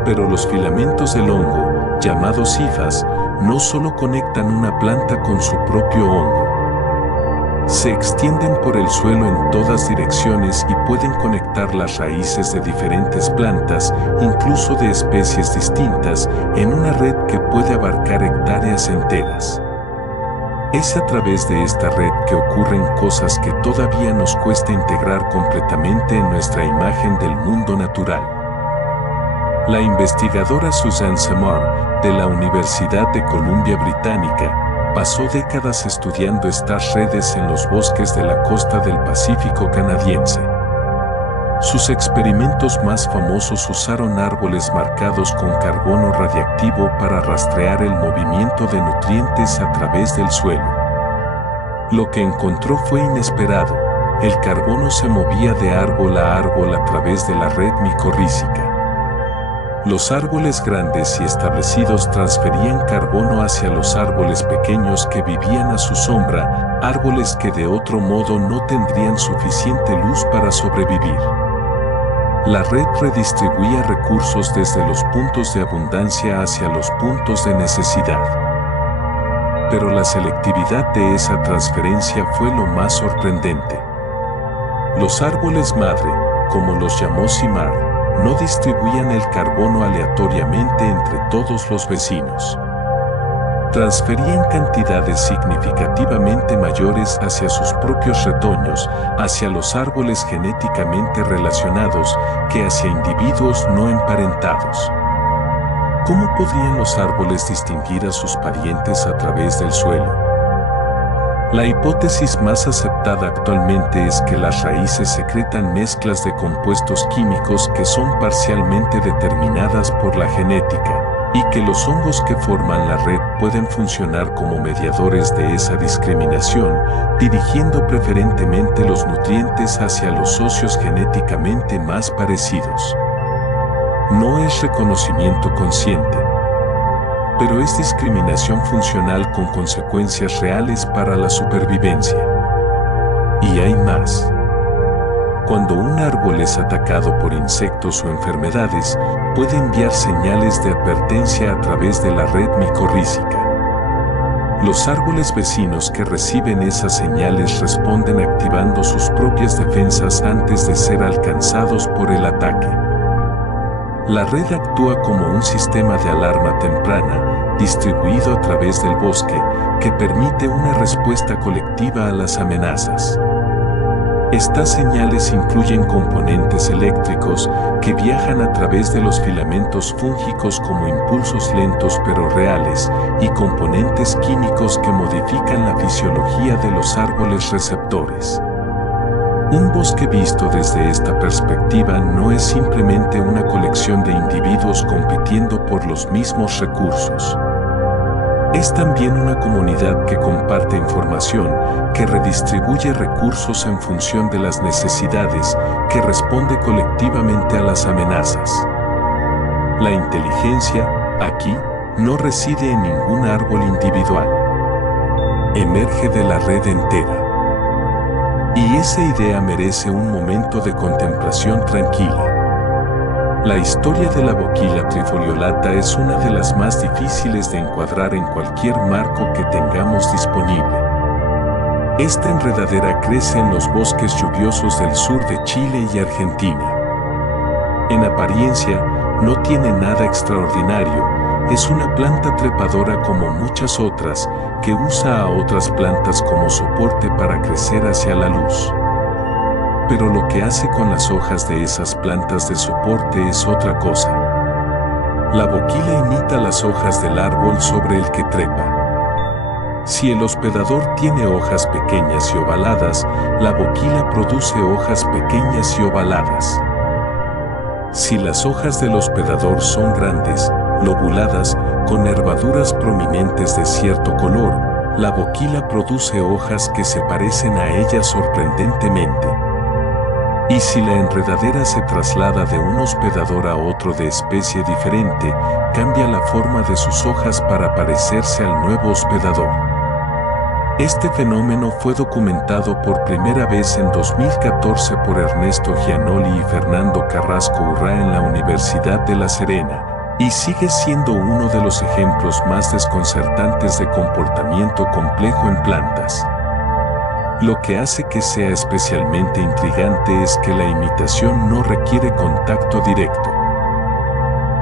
Pero los filamentos del hongo, llamados hifas, no solo conectan una planta con su propio hongo. Se extienden por el suelo en todas direcciones y pueden conectar las raíces de diferentes plantas, incluso de especies distintas, en una red que puede abarcar hectáreas enteras. Es a través de esta red que ocurren cosas que todavía nos cuesta integrar completamente en nuestra imagen del mundo natural. La investigadora Suzanne Simard, de la Universidad de Columbia Británica, pasó décadas estudiando estas redes en los bosques de la costa del Pacífico canadiense. Sus experimentos más famosos usaron árboles marcados con carbono radiactivo para rastrear el movimiento de nutrientes a través del suelo. Lo que encontró fue inesperado. El carbono se movía de árbol a través de la red micorrízica. Los árboles grandes y establecidos transferían carbono hacia los árboles pequeños que vivían a su sombra, árboles que de otro modo no tendrían suficiente luz para sobrevivir. La red redistribuía recursos desde los puntos de abundancia hacia los puntos de necesidad. Pero la selectividad de esa transferencia fue lo más sorprendente. Los árboles madre, como los llamó Simard, no distribuían el carbono aleatoriamente entre todos los vecinos. Transferían cantidades significativamente mayores hacia sus propios retoños, hacia los árboles genéticamente relacionados, que hacia individuos no emparentados. ¿Cómo podrían los árboles distinguir a sus parientes a través del suelo? La hipótesis más aceptada actualmente es que las raíces secretan mezclas de compuestos químicos que son parcialmente determinadas por la genética, y que los hongos que forman la red pueden funcionar como mediadores de esa discriminación, dirigiendo preferentemente los nutrientes hacia los socios genéticamente más parecidos. No es reconocimiento consciente, pero es discriminación funcional con consecuencias reales para la supervivencia. Y hay más. Cuando un árbol es atacado por insectos o enfermedades, puede enviar señales de advertencia a través de la red micorrízica. Los árboles vecinos que reciben esas señales responden activando sus propias defensas antes de ser alcanzados por el ataque. La red actúa como un sistema de alarma temprana, distribuido a través del bosque, que permite una respuesta colectiva a las amenazas. Estas señales incluyen componentes eléctricos que viajan a través de los filamentos fúngicos como impulsos lentos pero reales y componentes químicos que modifican la fisiología de los árboles receptores. Un bosque visto desde esta perspectiva no es simplemente una colección de individuos compitiendo por los mismos recursos. Es también una comunidad que comparte información, que redistribuye recursos en función de las necesidades, que responde colectivamente a las amenazas. La inteligencia, aquí, no reside en ningún árbol individual. Emerge de la red entera. Y esa idea merece un momento de contemplación tranquila. La historia de la boquilla trifoliolata es una de las más difíciles de encuadrar en cualquier marco que tengamos disponible. Esta enredadera crece en los bosques lluviosos del sur de Chile y Argentina. En apariencia, no tiene nada extraordinario, es una planta trepadora como muchas otras, que usa a otras plantas como soporte para crecer hacia la luz. Pero lo que hace con las hojas de esas plantas de soporte es otra cosa. La boquilla imita las hojas del árbol sobre el que trepa. Si el hospedador tiene hojas pequeñas y ovaladas, la boquilla produce hojas pequeñas y ovaladas. Si las hojas del hospedador son grandes, lobuladas, con nervaduras prominentes de cierto color, la boquilla produce hojas que se parecen a ella sorprendentemente. Y si la enredadera se traslada de un hospedador a otro de especie diferente, cambia la forma de sus hojas para parecerse al nuevo hospedador. Este fenómeno fue documentado por primera vez en 2014 por Ernesto Gianoli y Fernando Carrasco Urrá en la Universidad de La Serena, y sigue siendo uno de los ejemplos más desconcertantes de comportamiento complejo en plantas. Lo que hace que sea especialmente intrigante es que la imitación no requiere contacto directo.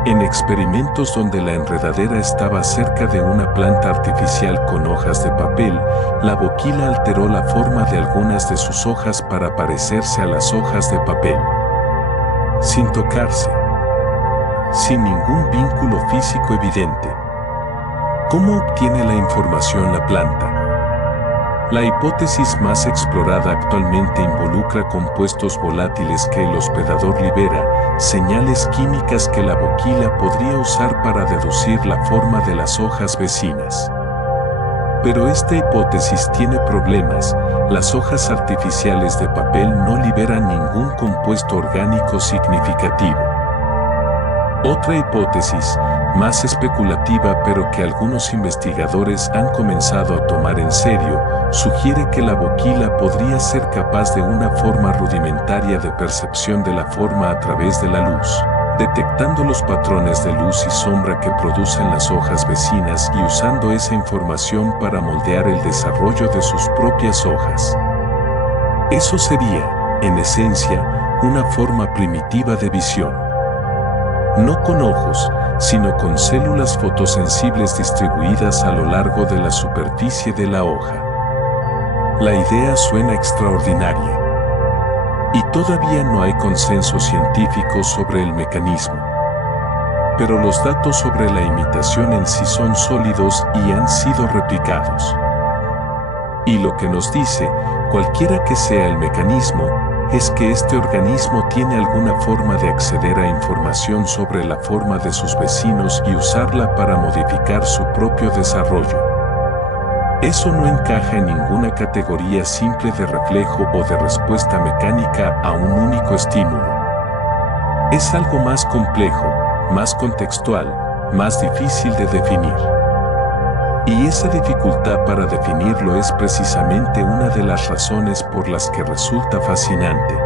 En experimentos donde la enredadera estaba cerca de una planta artificial con hojas de papel, la boquilla alteró la forma de algunas de sus hojas para parecerse a las hojas de papel. Sin tocarse. Sin ningún vínculo físico evidente. ¿Cómo obtiene la información la planta? La hipótesis más explorada actualmente involucra compuestos volátiles que el hospedador libera, señales químicas que la boquilla podría usar para deducir la forma de las hojas vecinas. Pero esta hipótesis tiene problemas. Las hojas artificiales de papel no liberan ningún compuesto orgánico significativo. Otra hipótesis, más especulativa pero que algunos investigadores han comenzado a tomar en serio, sugiere que la boquilla podría ser capaz de una forma rudimentaria de percepción de la forma a través de la luz, detectando los patrones de luz y sombra que producen las hojas vecinas y usando esa información para moldear el desarrollo de sus propias hojas. Eso sería, en esencia, una forma primitiva de visión. No con ojos, sino con células fotosensibles distribuidas a lo largo de la superficie de la hoja. La idea suena extraordinaria. Y todavía no hay consenso científico sobre el mecanismo. Pero los datos sobre la imitación en sí son sólidos y han sido replicados. Y lo que nos dice, cualquiera que sea el mecanismo, es que este organismo tiene alguna forma de acceder a información sobre la forma de sus vecinos y usarla para modificar su propio desarrollo. Eso no encaja en ninguna categoría simple de reflejo o de respuesta mecánica a un único estímulo. Es algo más complejo, más contextual, más difícil de definir. Y esa dificultad para definirlo es precisamente una de las razones por las que resulta fascinante.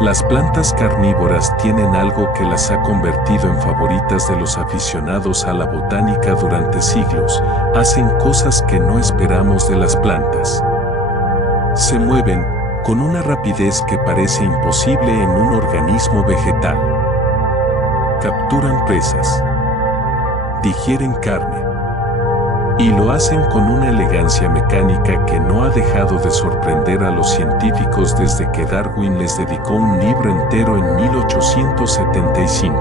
Las plantas carnívoras tienen algo que las ha convertido en favoritas de los aficionados a la botánica durante siglos. Hacen cosas que no esperamos de las plantas. Se mueven con una rapidez que parece imposible en un organismo vegetal. Capturan presas. Digieren carne. Y lo hacen con una elegancia mecánica que no ha dejado de sorprender a los científicos desde que Darwin les dedicó un libro entero en 1875.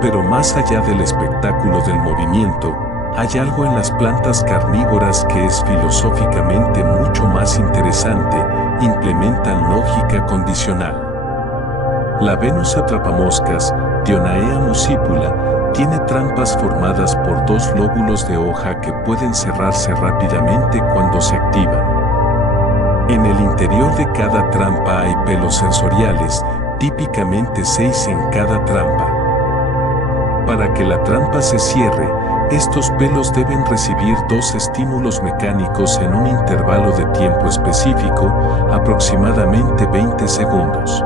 Pero más allá del espectáculo del movimiento, hay algo en las plantas carnívoras que es filosóficamente mucho más interesante. Implementan lógica condicional. La Venus atrapamoscas, Dionaea muscipula, tiene trampas formadas por dos lóbulos de hoja que pueden cerrarse rápidamente cuando se activan. En el interior de cada trampa hay pelos sensoriales, típicamente 6 en cada trampa. Para que la trampa se cierre, estos pelos deben recibir 2 estímulos mecánicos en un intervalo de tiempo específico, aproximadamente 20 segundos.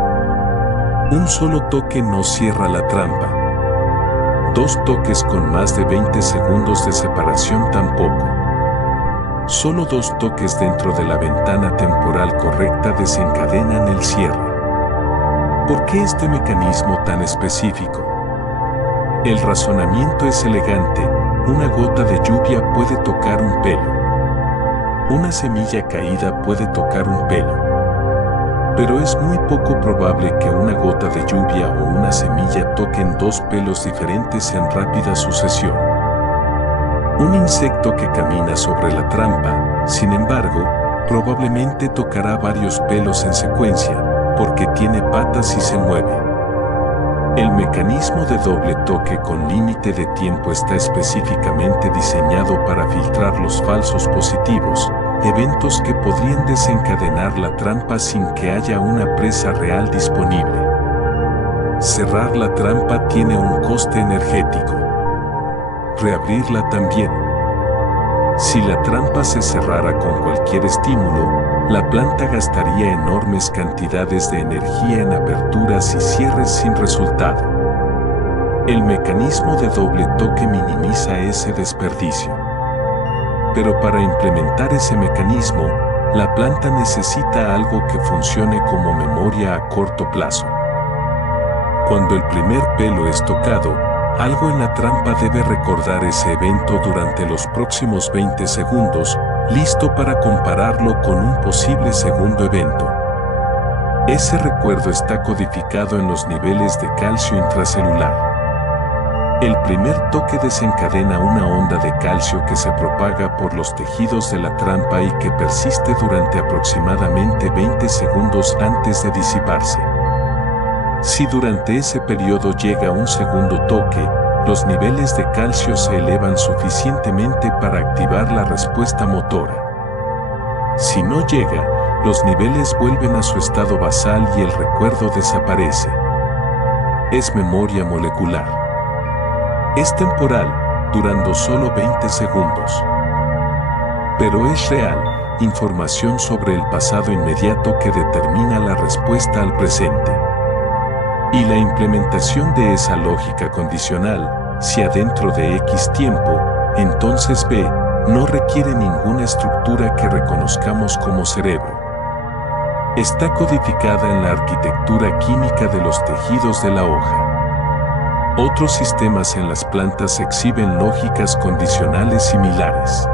Un solo toque no cierra la trampa. 2 toques con más de 20 segundos de separación tampoco. Solo 2 toques dentro de la ventana temporal correcta desencadenan el cierre. ¿Por qué este mecanismo tan específico? El razonamiento es elegante. Una gota de lluvia puede tocar un pelo. Una semilla caída puede tocar un pelo. Pero es muy poco probable que una gota de lluvia o una semilla toquen 2 pelos diferentes en rápida sucesión. Un insecto que camina sobre la trampa, sin embargo, probablemente tocará varios pelos en secuencia, porque tiene patas y se mueve. El mecanismo de doble toque con límite de tiempo está específicamente diseñado para filtrar los falsos positivos, eventos que podrían desencadenar la trampa sin que haya una presa real disponible. Cerrar la trampa tiene un coste energético. Reabrirla también. Si la trampa se cerrara con cualquier estímulo, la planta gastaría enormes cantidades de energía en aperturas y cierres sin resultado. El mecanismo de doble toque minimiza ese desperdicio. Pero para implementar ese mecanismo, la planta necesita algo que funcione como memoria a corto plazo. Cuando el primer pelo es tocado, algo en la trampa debe recordar ese evento durante los próximos 20 segundos, listo para compararlo con un posible segundo evento. Ese recuerdo está codificado en los niveles de calcio intracelular. El primer toque desencadena una onda de calcio que se propaga por los tejidos de la trampa y que persiste durante aproximadamente 20 segundos antes de disiparse. Si durante ese periodo llega un segundo toque, los niveles de calcio se elevan suficientemente para activar la respuesta motora. Si no llega, los niveles vuelven a su estado basal y el recuerdo desaparece. Es memoria molecular. Es temporal, durando solo 20 segundos. Pero es real, información sobre el pasado inmediato que determina la respuesta al presente. Y la implementación de esa lógica condicional, si adentro de X tiempo, entonces B, no requiere ninguna estructura que reconozcamos como cerebro. Está codificada en la arquitectura química de los tejidos de la hoja. Otros sistemas en las plantas exhiben lógicas condicionales similares.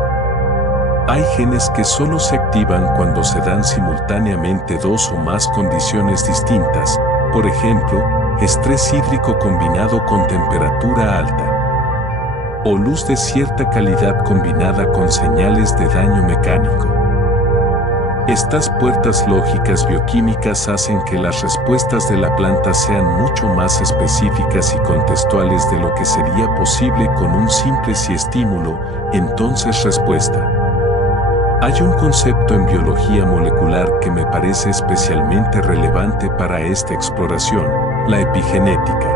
Hay genes que solo se activan cuando se dan simultáneamente 2 o más condiciones distintas, por ejemplo, estrés hídrico combinado con temperatura alta, o luz de cierta calidad combinada con señales de daño mecánico. Estas puertas lógicas bioquímicas hacen que las respuestas de la planta sean mucho más específicas y contextuales de lo que sería posible con un simple sí estímulo, entonces respuesta. Hay un concepto en biología molecular que me parece especialmente relevante para esta exploración, la epigenética.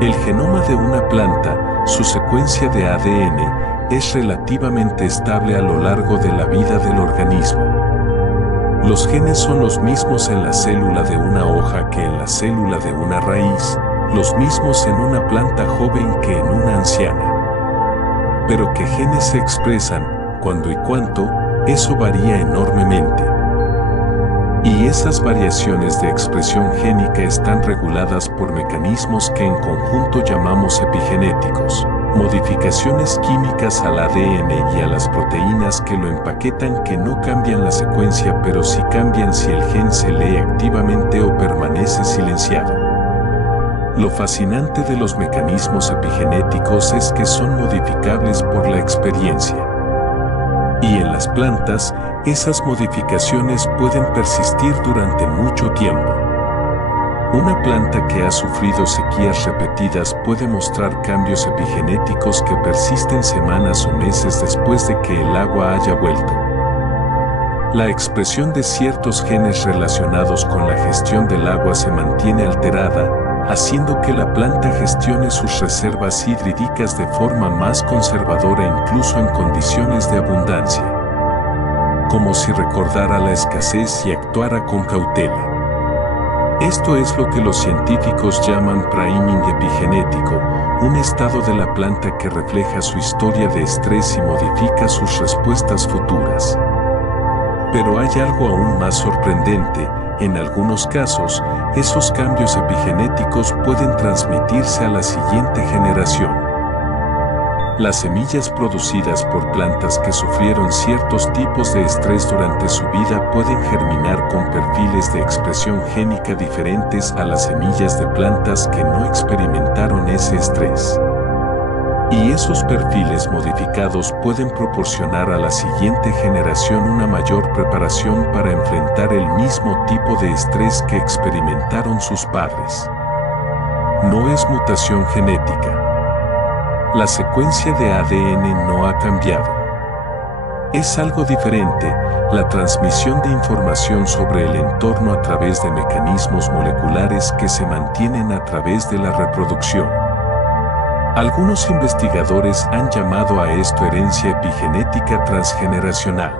El genoma de una planta, su secuencia de ADN, es relativamente estable a lo largo de la vida del organismo. Los genes son los mismos en la célula de una hoja que en la célula de una raíz, los mismos en una planta joven que en una anciana. Pero qué genes se expresan, cuándo y cuánto, eso varía enormemente. Y esas variaciones de expresión génica están reguladas por mecanismos que en conjunto llamamos epigenéticos, modificaciones químicas al ADN y a las proteínas que lo empaquetan que no cambian la secuencia pero sí cambian si el gen se lee activamente o permanece silenciado. Lo fascinante de los mecanismos epigenéticos es que son modificables por la experiencia. Y en las plantas, esas modificaciones pueden persistir durante mucho tiempo. Una planta que ha sufrido sequías repetidas puede mostrar cambios epigenéticos que persisten semanas o meses después de que el agua haya vuelto. La expresión de ciertos genes relacionados con la gestión del agua se mantiene alterada, haciendo que la planta gestione sus reservas hídricas de forma más conservadora incluso en condiciones de abundancia. Como si recordara la escasez y actuara con cautela. Esto es lo que los científicos llaman priming epigenético, un estado de la planta que refleja su historia de estrés y modifica sus respuestas futuras. Pero hay algo aún más sorprendente. En algunos casos, esos cambios epigenéticos pueden transmitirse a la siguiente generación. Las semillas producidas por plantas que sufrieron ciertos tipos de estrés durante su vida pueden germinar con perfiles de expresión génica diferentes a las semillas de plantas que no experimentaron ese estrés. Y esos perfiles modificados pueden proporcionar a la siguiente generación una mayor preparación para enfrentar el mismo tipo de estrés que experimentaron sus padres. No es mutación genética. La secuencia de ADN no ha cambiado. Es algo diferente, la transmisión de información sobre el entorno a través de mecanismos moleculares que se mantienen a través de la reproducción. Algunos investigadores han llamado a esto herencia epigenética transgeneracional.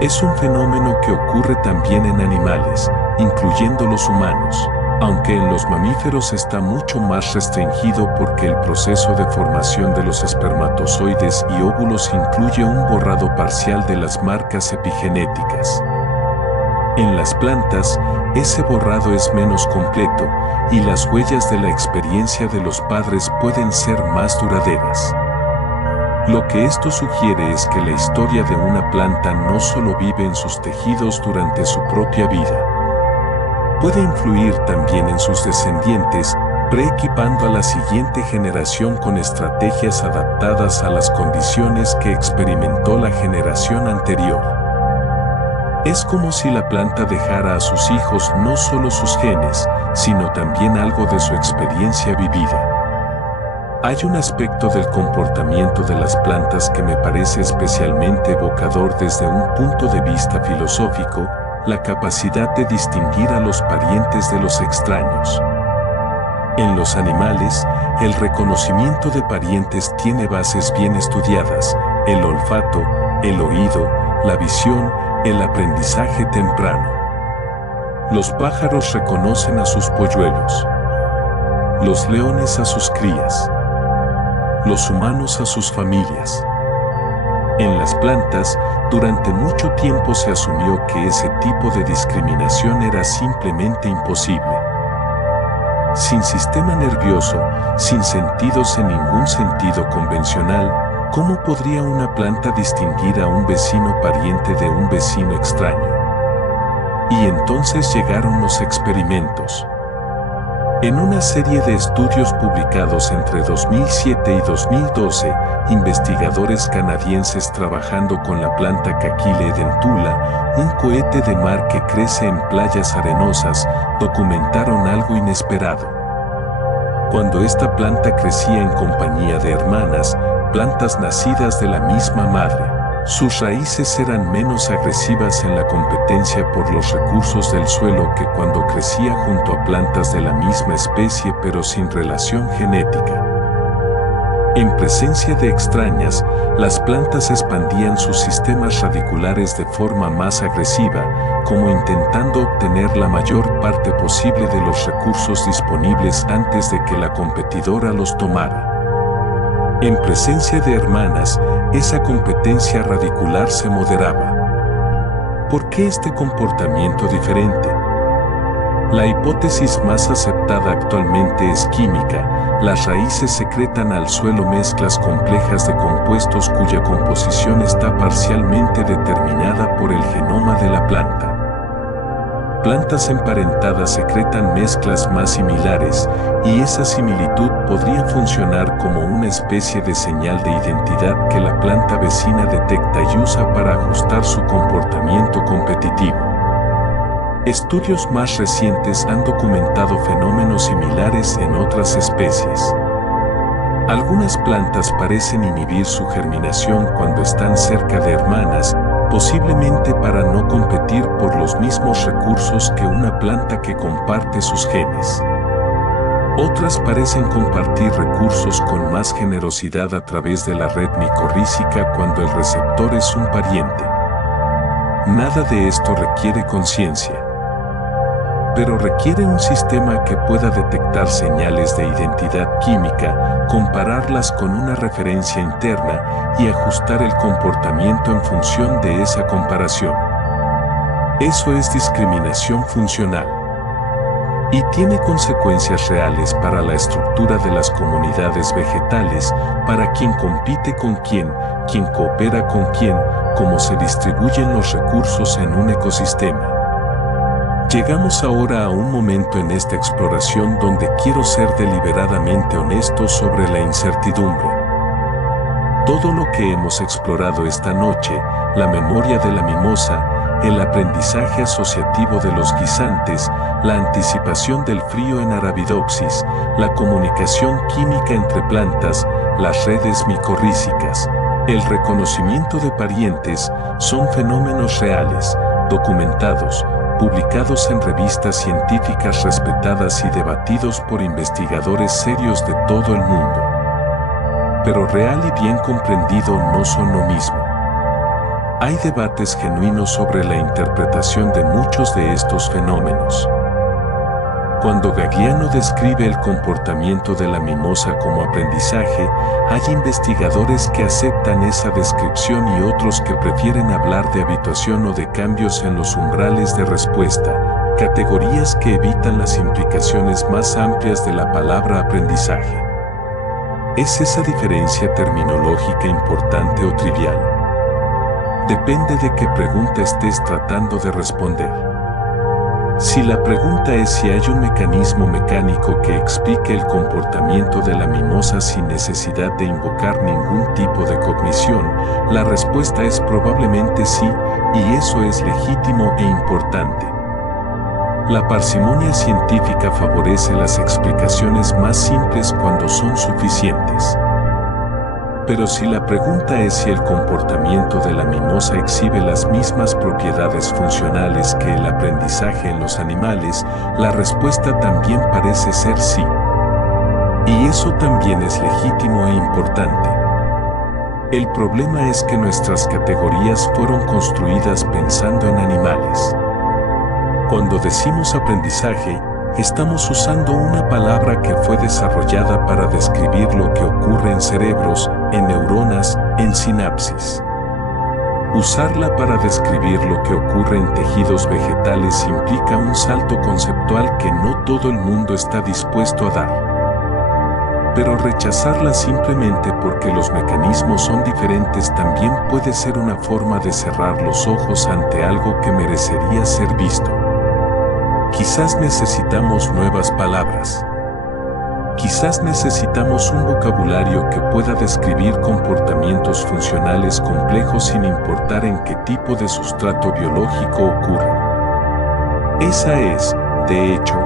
Es un fenómeno que ocurre también en animales, incluyendo los humanos, aunque en los mamíferos está mucho más restringido porque el proceso de formación de los espermatozoides y óvulos incluye un borrado parcial de las marcas epigenéticas. En las plantas, ese borrado es menos completo y las huellas de la experiencia de los padres pueden ser más duraderas. Lo que esto sugiere es que la historia de una planta no solo vive en sus tejidos durante su propia vida. Puede influir también en sus descendientes, preequipando a la siguiente generación con estrategias adaptadas a las condiciones que experimentó la generación anterior. Es como si la planta dejara a sus hijos no solo sus genes, sino también algo de su experiencia vivida. Hay un aspecto del comportamiento de las plantas que me parece especialmente evocador desde un punto de vista filosófico, la capacidad de distinguir a los parientes de los extraños. En los animales, el reconocimiento de parientes tiene bases bien estudiadas: el olfato, el oído, la visión, el aprendizaje temprano. Los pájaros reconocen a sus polluelos, los leones a sus crías, los humanos a sus familias. En las plantas, durante mucho tiempo se asumió que ese tipo de discriminación era simplemente imposible. Sin sistema nervioso, sin sentidos en ningún sentido convencional, ¿cómo podría una planta distinguir a un vecino pariente de un vecino extraño? Y entonces llegaron los experimentos. En una serie de estudios publicados entre 2007 y 2012, investigadores canadienses trabajando con la planta Caquile edentula, un cohete de mar que crece en playas arenosas, documentaron algo inesperado. Cuando esta planta crecía en compañía de hermanas, plantas nacidas de la misma madre, sus raíces eran menos agresivas en la competencia por los recursos del suelo que cuando crecía junto a plantas de la misma especie pero sin relación genética. En presencia de extrañas, las plantas expandían sus sistemas radiculares de forma más agresiva, como intentando obtener la mayor parte posible de los recursos disponibles antes de que la competidora los tomara. En presencia de hermanas, esa competencia radicular se moderaba. ¿Por qué este comportamiento diferente? La hipótesis más aceptada actualmente es química. Las raíces secretan al suelo mezclas complejas de compuestos cuya composición está parcialmente determinada por el genoma de la planta. Plantas emparentadas secretan mezclas más similares, y esa similitud podría funcionar como una especie de señal de identidad que la planta vecina detecta y usa para ajustar su comportamiento competitivo. Estudios más recientes han documentado fenómenos similares en otras especies. Algunas plantas parecen inhibir su germinación cuando están cerca de hermanas, posiblemente para no competir por los mismos recursos que una planta que comparte sus genes. Otras parecen compartir recursos con más generosidad a través de la red micorrícica cuando el receptor es un pariente. Nada de esto requiere conciencia, pero requiere un sistema que pueda detectar señales de identidad química, compararlas con una referencia interna y ajustar el comportamiento en función de esa comparación. Eso es discriminación funcional. Y tiene consecuencias reales para la estructura de las comunidades vegetales, para quién compite con quién coopera con quién, cómo se distribuyen los recursos en un ecosistema. Llegamos ahora a un momento en esta exploración donde quiero ser deliberadamente honesto sobre la incertidumbre. Todo lo que hemos explorado esta noche, la memoria de la mimosa, el aprendizaje asociativo de los guisantes, la anticipación del frío en Arabidopsis, la comunicación química entre plantas, las redes micorrícicas, el reconocimiento de parientes, son fenómenos reales, documentados, publicados en revistas científicas respetadas y debatidos por investigadores serios de todo el mundo. Pero real y bien comprendido no son lo mismo. Hay debates genuinos sobre la interpretación de muchos de estos fenómenos. Cuando Gaggiano describe el comportamiento de la mimosa como aprendizaje, hay investigadores que aceptan esa descripción y otros que prefieren hablar de habituación o de cambios en los umbrales de respuesta, categorías que evitan las implicaciones más amplias de la palabra aprendizaje. ¿Es esa diferencia terminológica importante o trivial? Depende de qué pregunta estés tratando de responder. Si la pregunta es si hay un mecanismo mecánico que explique el comportamiento de la mimosa sin necesidad de invocar ningún tipo de cognición, la respuesta es probablemente sí, y eso es legítimo e importante. La parsimonia científica favorece las explicaciones más simples cuando son suficientes. Pero si la pregunta es si el comportamiento de la mimosa exhibe las mismas propiedades funcionales que el aprendizaje en los animales, la respuesta también parece ser sí. Y eso también es legítimo e importante. El problema es que nuestras categorías fueron construidas pensando en animales. Cuando decimos aprendizaje, estamos usando una palabra que fue desarrollada para describir lo que ocurre en cerebros, en neuronas, en sinapsis. Usarla para describir lo que ocurre en tejidos vegetales implica un salto conceptual que no todo el mundo está dispuesto a dar. Pero rechazarla simplemente porque los mecanismos son diferentes también puede ser una forma de cerrar los ojos ante algo que merecería ser visto. Quizás necesitamos nuevas palabras. Quizás necesitamos un vocabulario que pueda describir comportamientos funcionales complejos sin importar en qué tipo de sustrato biológico ocurren. Esa es, de hecho,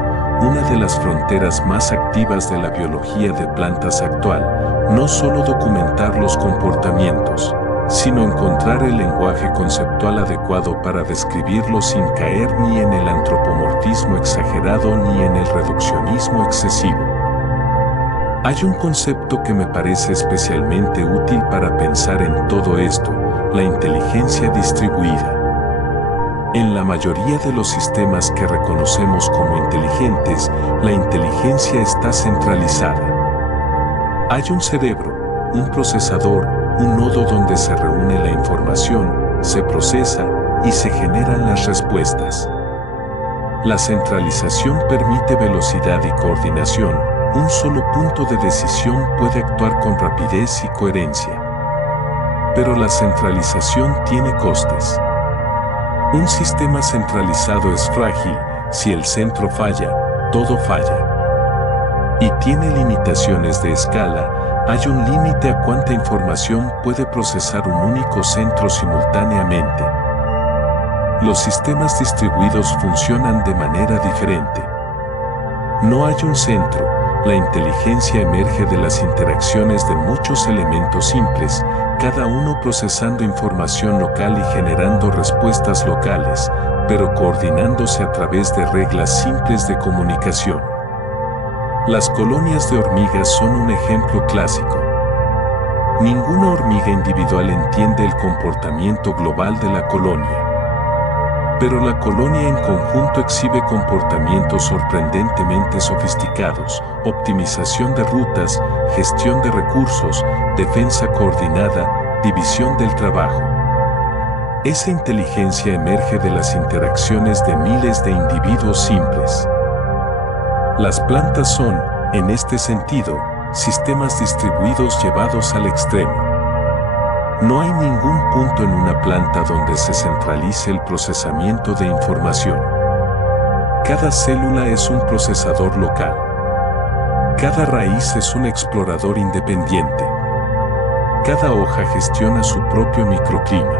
una de las fronteras más activas de la biología de plantas actual, no solo documentar los comportamientos, sino encontrar el lenguaje conceptual adecuado para describirlos sin caer ni en el antropomorfismo exagerado ni en el reduccionismo excesivo. Hay un concepto que me parece especialmente útil para pensar en todo esto, la inteligencia distribuida. En la mayoría de los sistemas que reconocemos como inteligentes, la inteligencia está centralizada. Hay un cerebro, un procesador, un nodo donde se reúne la información, se procesa y se generan las respuestas. La centralización permite velocidad y coordinación. Un solo punto de decisión puede actuar con rapidez y coherencia. Pero la centralización tiene costes. Un sistema centralizado es frágil. Si el centro falla, todo falla. Y tiene limitaciones de escala. Hay un límite a cuánta información puede procesar un único centro simultáneamente. Los sistemas distribuidos funcionan de manera diferente. No hay un centro. La inteligencia emerge de las interacciones de muchos elementos simples, cada uno procesando información local y generando respuestas locales, pero coordinándose a través de reglas simples de comunicación. Las colonias de hormigas son un ejemplo clásico. Ninguna hormiga individual entiende el comportamiento global de la colonia. Pero la colonia en conjunto exhibe comportamientos sorprendentemente sofisticados: optimización de rutas, gestión de recursos, defensa coordinada, división del trabajo. Esa inteligencia emerge de las interacciones de miles de individuos simples. Las plantas son, en este sentido, sistemas distribuidos llevados al extremo. No hay ningún punto en una planta donde se centralice el procesamiento de información. Cada célula es un procesador local. Cada raíz es un explorador independiente. Cada hoja gestiona su propio microclima.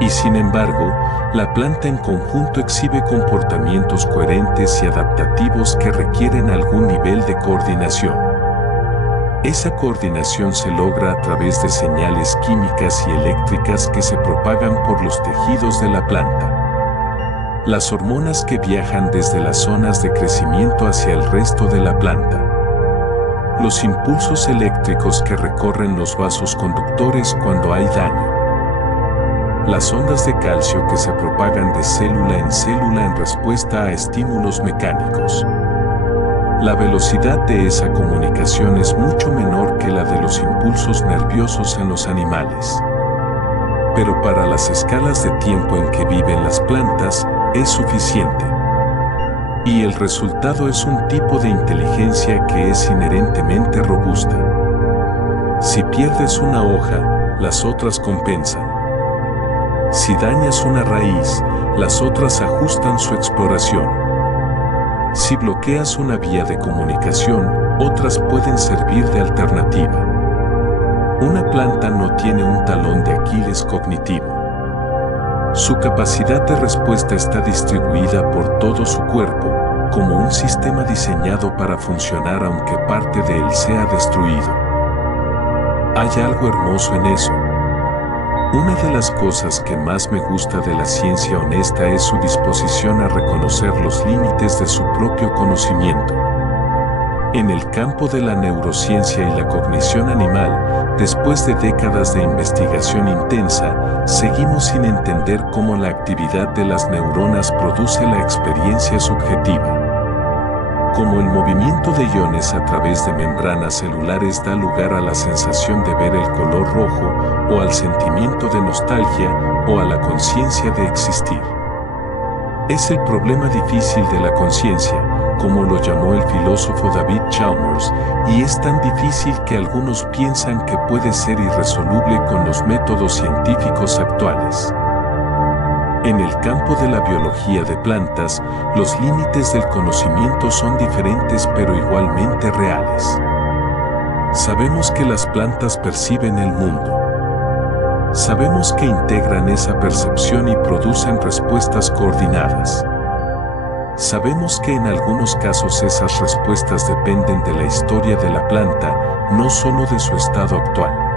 Y sin embargo, la planta en conjunto exhibe comportamientos coherentes y adaptativos que requieren algún nivel de coordinación. Esa coordinación se logra a través de señales químicas y eléctricas que se propagan por los tejidos de la planta. Las hormonas que viajan desde las zonas de crecimiento hacia el resto de la planta. Los impulsos eléctricos que recorren los vasos conductores cuando hay daño. Las ondas de calcio que se propagan de célula en respuesta a estímulos mecánicos. La velocidad de esa comunicación es mucho menor que la de los impulsos nerviosos en los animales. Pero para las escalas de tiempo en que viven las plantas, es suficiente. Y el resultado es un tipo de inteligencia que es inherentemente robusta. Si pierdes una hoja, las otras compensan. Si dañas una raíz, las otras ajustan su exploración. Si bloqueas una vía de comunicación, otras pueden servir de alternativa. Una planta no tiene un talón de Aquiles cognitivo. Su capacidad de respuesta está distribuida por todo su cuerpo, como un sistema diseñado para funcionar aunque parte de él sea destruido. Hay algo hermoso en eso. Una de las cosas que más me gusta de la ciencia honesta es su disposición a reconocer los límites de su propio conocimiento. En el campo de la neurociencia y la cognición animal, después de décadas de investigación intensa, seguimos sin entender cómo la actividad de las neuronas produce la experiencia subjetiva. Como el movimiento de iones a través de membranas celulares da lugar a la sensación de ver el color rojo, o al sentimiento de nostalgia, o a la conciencia de existir. Es el problema difícil de la conciencia, como lo llamó el filósofo David Chalmers, y es tan difícil que algunos piensan que puede ser irresoluble con los métodos científicos actuales. En el campo de la biología de plantas, los límites del conocimiento son diferentes pero igualmente reales. Sabemos que las plantas perciben el mundo. Sabemos que integran esa percepción y producen respuestas coordinadas. Sabemos que en algunos casos esas respuestas dependen de la historia de la planta, no solo de su estado actual.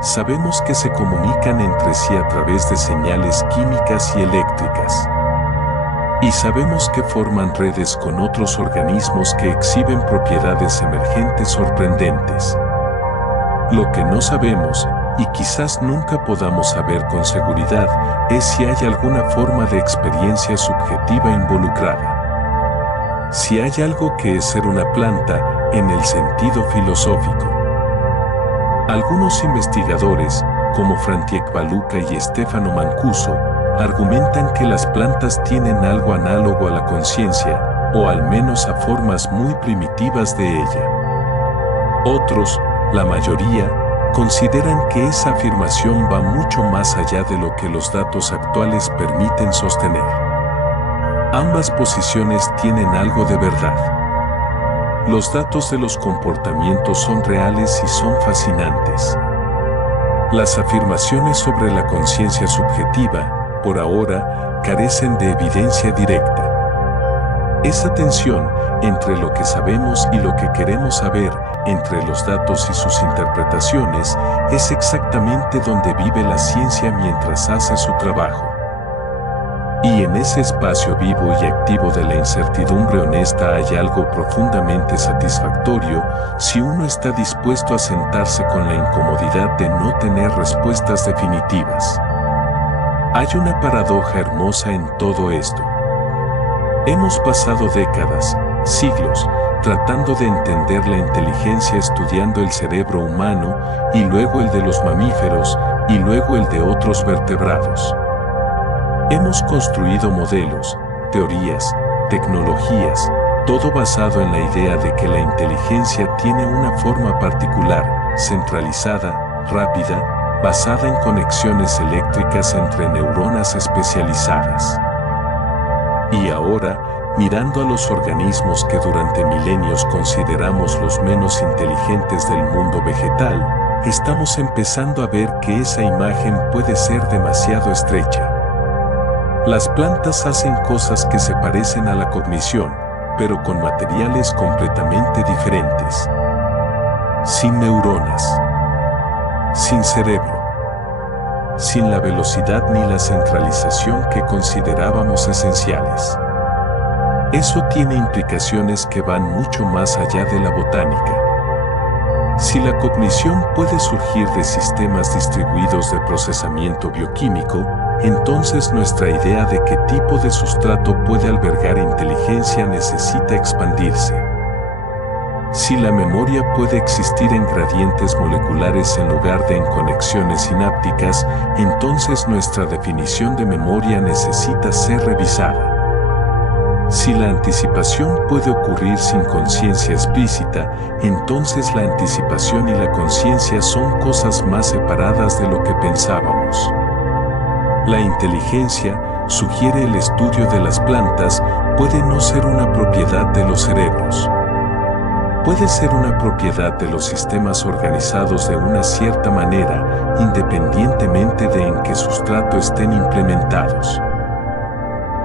Sabemos que se comunican entre sí a través de señales químicas y eléctricas. Y sabemos que forman redes con otros organismos que exhiben propiedades emergentes sorprendentes. Lo que no sabemos, y quizás nunca podamos saber con seguridad, es si hay alguna forma de experiencia subjetiva involucrada. Si hay algo que es ser una planta, en el sentido filosófico. Algunos investigadores, como František Baluka y Stefano Mancuso, argumentan que las plantas tienen algo análogo a la conciencia, o al menos a formas muy primitivas de ella. Otros, la mayoría, consideran que esa afirmación va mucho más allá de lo que los datos actuales permiten sostener. Ambas posiciones tienen algo de verdad. Los datos de los comportamientos son reales y son fascinantes. Las afirmaciones sobre la conciencia subjetiva, por ahora, carecen de evidencia directa. Esa tensión entre lo que sabemos y lo que queremos saber, entre los datos y sus interpretaciones, es exactamente donde vive la ciencia mientras hace su trabajo. Y en ese espacio vivo y activo de la incertidumbre honesta hay algo profundamente satisfactorio si uno está dispuesto a sentarse con la incomodidad de no tener respuestas definitivas. Hay una paradoja hermosa en todo esto. Hemos pasado décadas, siglos, tratando de entender la inteligencia estudiando el cerebro humano y luego el de los mamíferos y luego el de otros vertebrados. Hemos construido modelos, teorías, tecnologías, todo basado en la idea de que la inteligencia tiene una forma particular, centralizada, rápida, basada en conexiones eléctricas entre neuronas especializadas. Y ahora, mirando a los organismos que durante milenios consideramos los menos inteligentes del mundo vegetal, estamos empezando a ver que esa imagen puede ser demasiado estrecha. Las plantas hacen cosas que se parecen a la cognición, pero con materiales completamente diferentes. Sin neuronas. Sin cerebro. Sin la velocidad ni la centralización que considerábamos esenciales. Eso tiene implicaciones que van mucho más allá de la botánica. Si la cognición puede surgir de sistemas distribuidos de procesamiento bioquímico, entonces nuestra idea de qué tipo de sustrato puede albergar inteligencia necesita expandirse. Si la memoria puede existir en gradientes moleculares en lugar de en conexiones sinápticas, entonces nuestra definición de memoria necesita ser revisada. Si la anticipación puede ocurrir sin conciencia explícita, entonces la anticipación y la conciencia son cosas más separadas de lo que pensábamos. La inteligencia, sugiere el estudio de las plantas, puede no ser una propiedad de los cerebros. Puede ser una propiedad de los sistemas organizados de una cierta manera, independientemente de en qué sustrato estén implementados.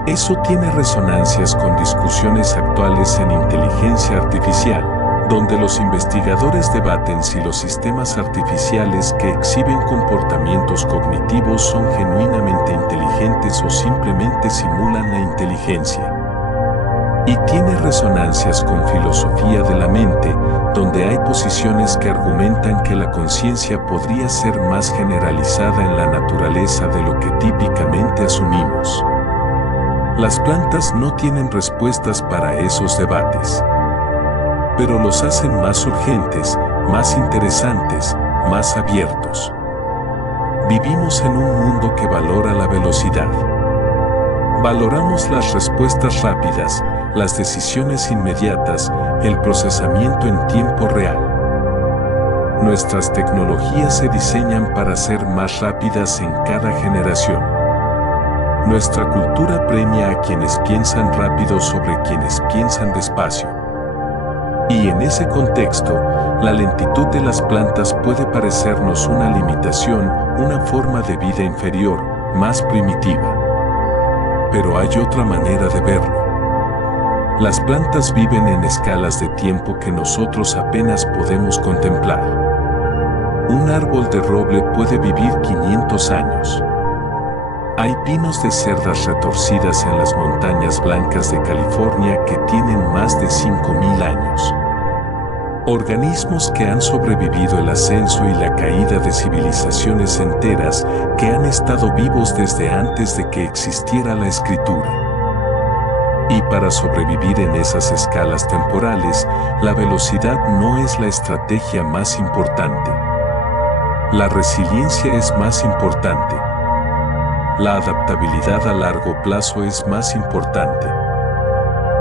Eso tiene resonancias con discusiones actuales en inteligencia artificial, donde los investigadores debaten si los sistemas artificiales que exhiben comportamientos cognitivos son genuinamente inteligentes o simplemente simulan la inteligencia. Y tiene resonancias con filosofía de la mente, donde hay posiciones que argumentan que la conciencia podría ser más generalizada en la naturaleza de lo que típicamente asumimos. Las plantas no tienen respuestas para esos debates, pero los hacen más urgentes, más interesantes, más abiertos. Vivimos en un mundo que valora la velocidad. Valoramos las respuestas rápidas, las decisiones inmediatas, el procesamiento en tiempo real. Nuestras tecnologías se diseñan para ser más rápidas en cada generación. Nuestra cultura premia a quienes piensan rápido sobre quienes piensan despacio. Y en ese contexto, la lentitud de las plantas puede parecernos una limitación, una forma de vida inferior, más primitiva. Pero hay otra manera de verlo. Las plantas viven en escalas de tiempo que nosotros apenas podemos contemplar. Un árbol de roble puede vivir 500 años. Hay pinos de cerdas retorcidas en las montañas blancas de California que tienen más de 5.000 años. Organismos que han sobrevivido el ascenso y la caída de civilizaciones enteras que han estado vivos desde antes de que existiera la escritura. Y para sobrevivir en esas escalas temporales, la velocidad no es la estrategia más importante. La resiliencia es más importante. La adaptabilidad a largo plazo es más importante.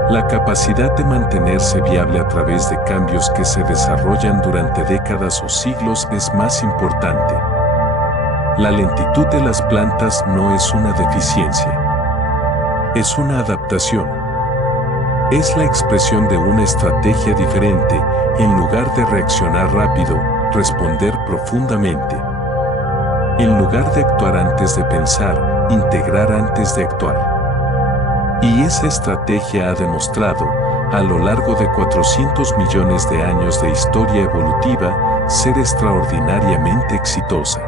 La capacidad de mantenerse viable a través de cambios que se desarrollan durante décadas o siglos es más importante. La lentitud de las plantas no es una deficiencia. Es una adaptación. Es la expresión de una estrategia diferente, en lugar de reaccionar rápido, responder profundamente. En lugar de actuar antes de pensar, integrar antes de actuar. Y esa estrategia ha demostrado, a lo largo de 400 millones de años de historia evolutiva, ser extraordinariamente exitosa.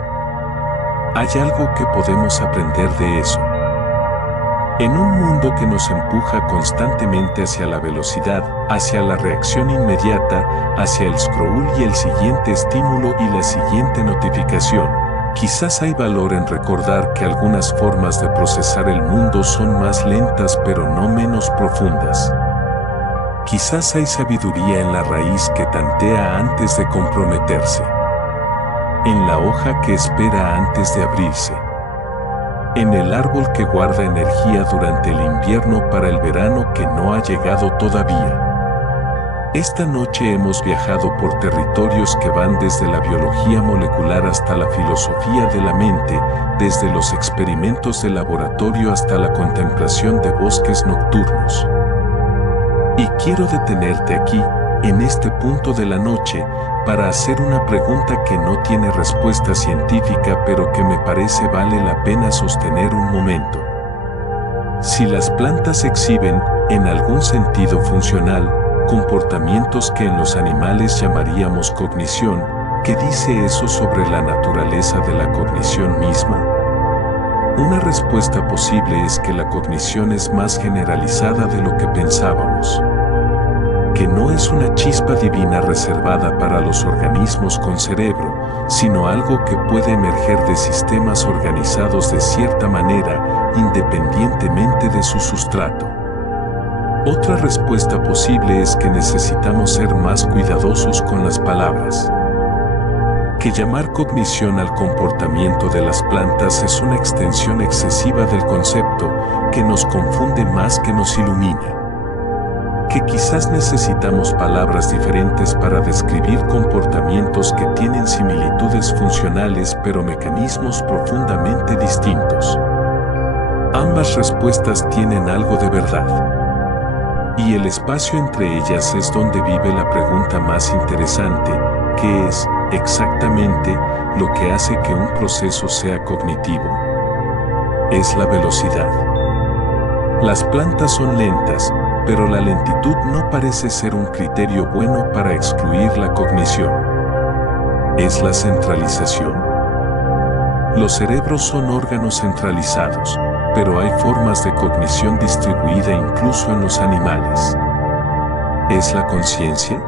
Hay algo que podemos aprender de eso. En un mundo que nos empuja constantemente hacia la velocidad, hacia la reacción inmediata, hacia el scroll y el siguiente estímulo y la siguiente notificación, quizás hay valor en recordar que algunas formas de procesar el mundo son más lentas pero no menos profundas. Quizás hay sabiduría en la raíz que tantea antes de comprometerse. En la hoja que espera antes de abrirse. En el árbol que guarda energía durante el invierno para el verano que no ha llegado todavía. Esta noche hemos viajado por territorios que van desde la biología molecular hasta la filosofía de la mente, desde los experimentos de laboratorio hasta la contemplación de bosques nocturnos. Y quiero detenerte aquí, en este punto de la noche, para hacer una pregunta que no tiene respuesta científica pero que me parece vale la pena sostener un momento. Si las plantas exhiben, en algún sentido funcional, comportamientos que en los animales llamaríamos cognición, ¿qué dice eso sobre la naturaleza de la cognición misma? Una respuesta posible es que la cognición es más generalizada de lo que pensábamos. Que no es una chispa divina reservada para los organismos con cerebro, sino algo que puede emerger de sistemas organizados de cierta manera, independientemente de su sustrato. Otra respuesta posible es que necesitamos ser más cuidadosos con las palabras. Que llamar cognición al comportamiento de las plantas es una extensión excesiva del concepto, que nos confunde más que nos ilumina. Que quizás necesitamos palabras diferentes para describir comportamientos que tienen similitudes funcionales pero mecanismos profundamente distintos. Ambas respuestas tienen algo de verdad. Y el espacio entre ellas es donde vive la pregunta más interesante, que es, exactamente, lo que hace que un proceso sea cognitivo. Es la velocidad. Las plantas son lentas, pero la lentitud no parece ser un criterio bueno para excluir la cognición. ¿Es la centralización? Los cerebros son órganos centralizados, pero hay formas de cognición distribuida incluso en los animales. ¿Es la conciencia?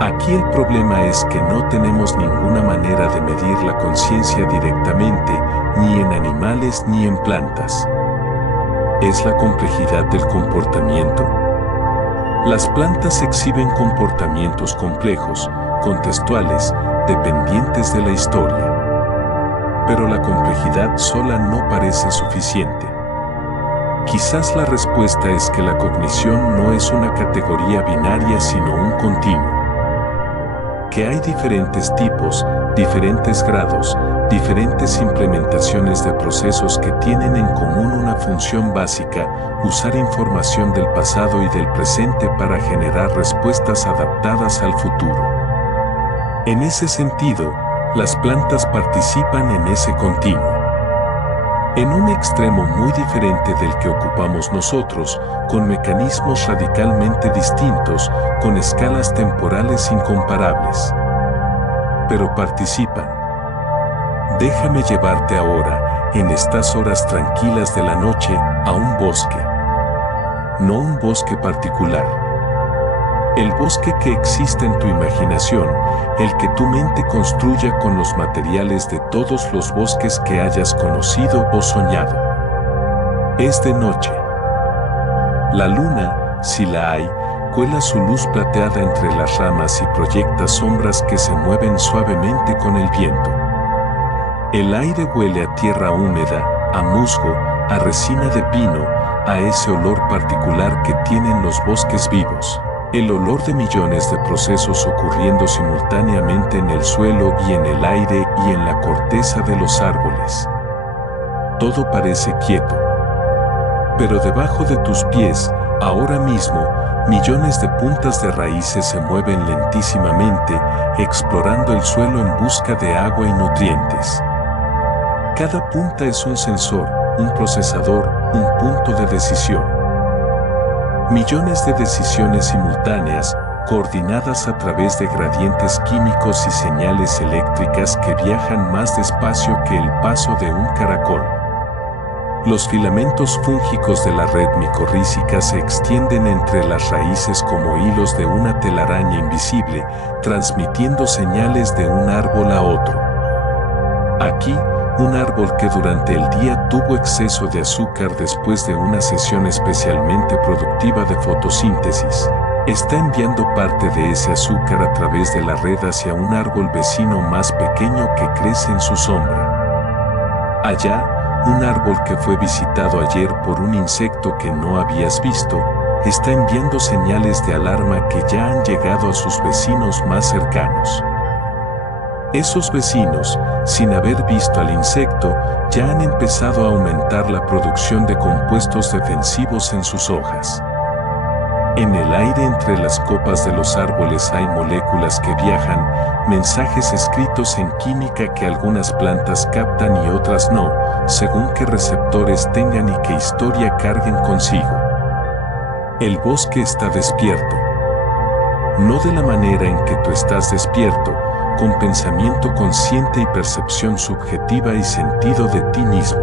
Aquí el problema es que no tenemos ninguna manera de medir la conciencia directamente, ni en animales ni en plantas. ¿Es la complejidad del comportamiento? Las plantas exhiben comportamientos complejos, contextuales, dependientes de la historia. Pero la complejidad sola no parece suficiente. Quizás la respuesta es que la cognición no es una categoría binaria sino un continuo. Que hay diferentes tipos, diferentes grados, diferentes implementaciones de procesos que tienen en común una función básica: usar información del pasado y del presente para generar respuestas adaptadas al futuro. En ese sentido, las plantas participan en ese continuo. En un extremo muy diferente del que ocupamos nosotros, con mecanismos radicalmente distintos, con escalas temporales incomparables. Pero participan. Déjame llevarte ahora, en estas horas tranquilas de la noche, a un bosque. No un bosque particular. El bosque que existe en tu imaginación, el que tu mente construya con los materiales de todos los bosques que hayas conocido o soñado. Es de noche. La luna, si la hay, cuela su luz plateada entre las ramas y proyecta sombras que se mueven suavemente con el viento. El aire huele a tierra húmeda, a musgo, a resina de pino, a ese olor particular que tienen los bosques vivos. El olor de millones de procesos ocurriendo simultáneamente en el suelo y en el aire y en la corteza de los árboles. Todo parece quieto. Pero debajo de tus pies, ahora mismo, millones de puntas de raíces se mueven lentísimamente, explorando el suelo en busca de agua y nutrientes. Cada punta es un sensor, un procesador, un punto de decisión. Millones de decisiones simultáneas, coordinadas a través de gradientes químicos y señales eléctricas que viajan más despacio que el paso de un caracol. Los filamentos fúngicos de la red micorrícica se extienden entre las raíces como hilos de una telaraña invisible, transmitiendo señales de un árbol a otro. Aquí, un árbol que durante el día tuvo exceso de azúcar después de una sesión especialmente productiva de fotosíntesis, está enviando parte de ese azúcar a través de la red hacia un árbol vecino más pequeño que crece en su sombra. Allá, un árbol que fue visitado ayer por un insecto que no habías visto, está enviando señales de alarma que ya han llegado a sus vecinos más cercanos. Esos vecinos, sin haber visto al insecto, ya han empezado a aumentar la producción de compuestos defensivos en sus hojas. En el aire entre las copas de los árboles hay moléculas que viajan, mensajes escritos en química que algunas plantas captan y otras no, según qué receptores tengan y qué historia carguen consigo. El bosque está despierto. No de la manera en que tú estás despierto, con pensamiento consciente y percepción subjetiva y sentido de ti mismo,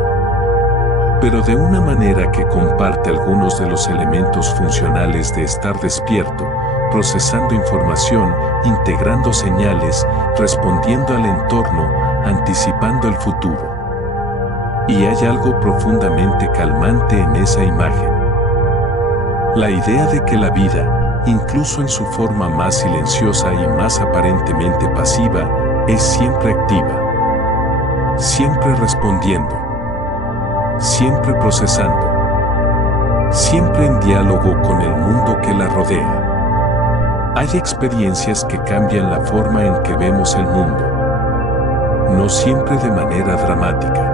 pero de una manera que comparte algunos de los elementos funcionales de estar despierto, procesando información, integrando señales, respondiendo al entorno, anticipando el futuro. Y hay algo profundamente calmante en esa imagen. La idea de que la vida, incluso en su forma más silenciosa y más aparentemente pasiva, es siempre activa, siempre respondiendo, siempre procesando, siempre en diálogo con el mundo que la rodea. Hay experiencias que cambian la forma en que vemos el mundo, no siempre de manera dramática.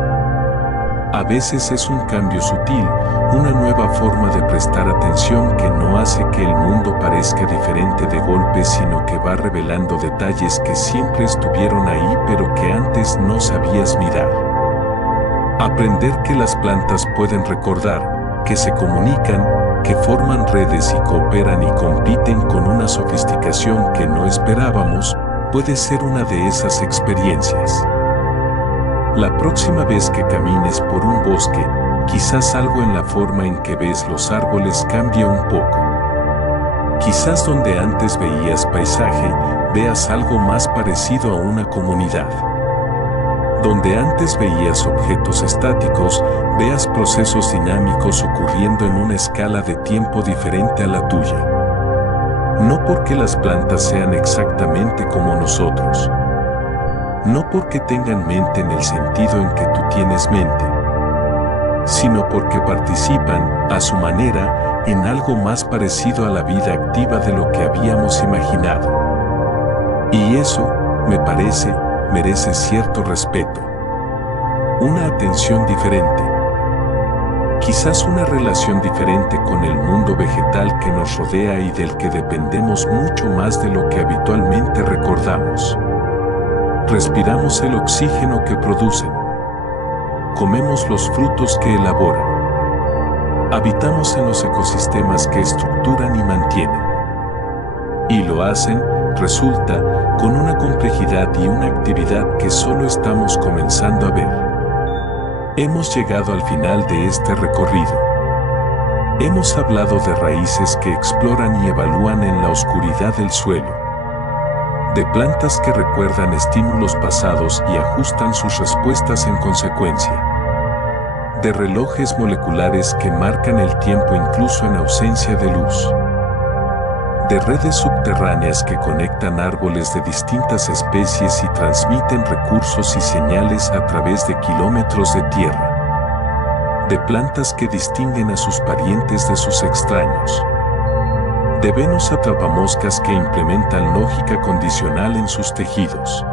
A veces es un cambio sutil, una nueva forma de prestar atención que no hace que el mundo parezca diferente de golpe, sino que va revelando detalles que siempre estuvieron ahí pero que antes no sabías mirar. Aprender que las plantas pueden recordar, que se comunican, que forman redes y cooperan y compiten con una sofisticación que no esperábamos, puede ser una de esas experiencias. La próxima vez que camines por un bosque, quizás algo en la forma en que ves los árboles cambie un poco. Quizás donde antes veías paisaje, veas algo más parecido a una comunidad. Donde antes veías objetos estáticos, veas procesos dinámicos ocurriendo en una escala de tiempo diferente a la tuya. No porque las plantas sean exactamente como nosotros. No porque tengan mente en el sentido en que tú tienes mente, sino porque participan, a su manera, en algo más parecido a la vida activa de lo que habíamos imaginado. Y eso, me parece, merece cierto respeto. una atención diferente. Quizás una relación diferente con el mundo vegetal que nos rodea y del que dependemos mucho más de lo que habitualmente recordamos. Respiramos el oxígeno que producen. Comemos los frutos que elaboran. Habitamos en los ecosistemas que estructuran y mantienen. Y lo hacen, resulta, con una complejidad y una actividad que solo estamos comenzando a ver. Hemos llegado al final de este recorrido. Hemos hablado de raíces que exploran y evalúan en la oscuridad del suelo, de plantas que recuerdan estímulos pasados y ajustan sus respuestas en consecuencia, de relojes moleculares que marcan el tiempo incluso en ausencia de luz, de redes subterráneas que conectan árboles de distintas especies y transmiten recursos y señales a través de kilómetros de tierra, de plantas que distinguen a sus parientes de sus extraños, de Venus atrapamoscas que implementan lógica condicional en sus tejidos,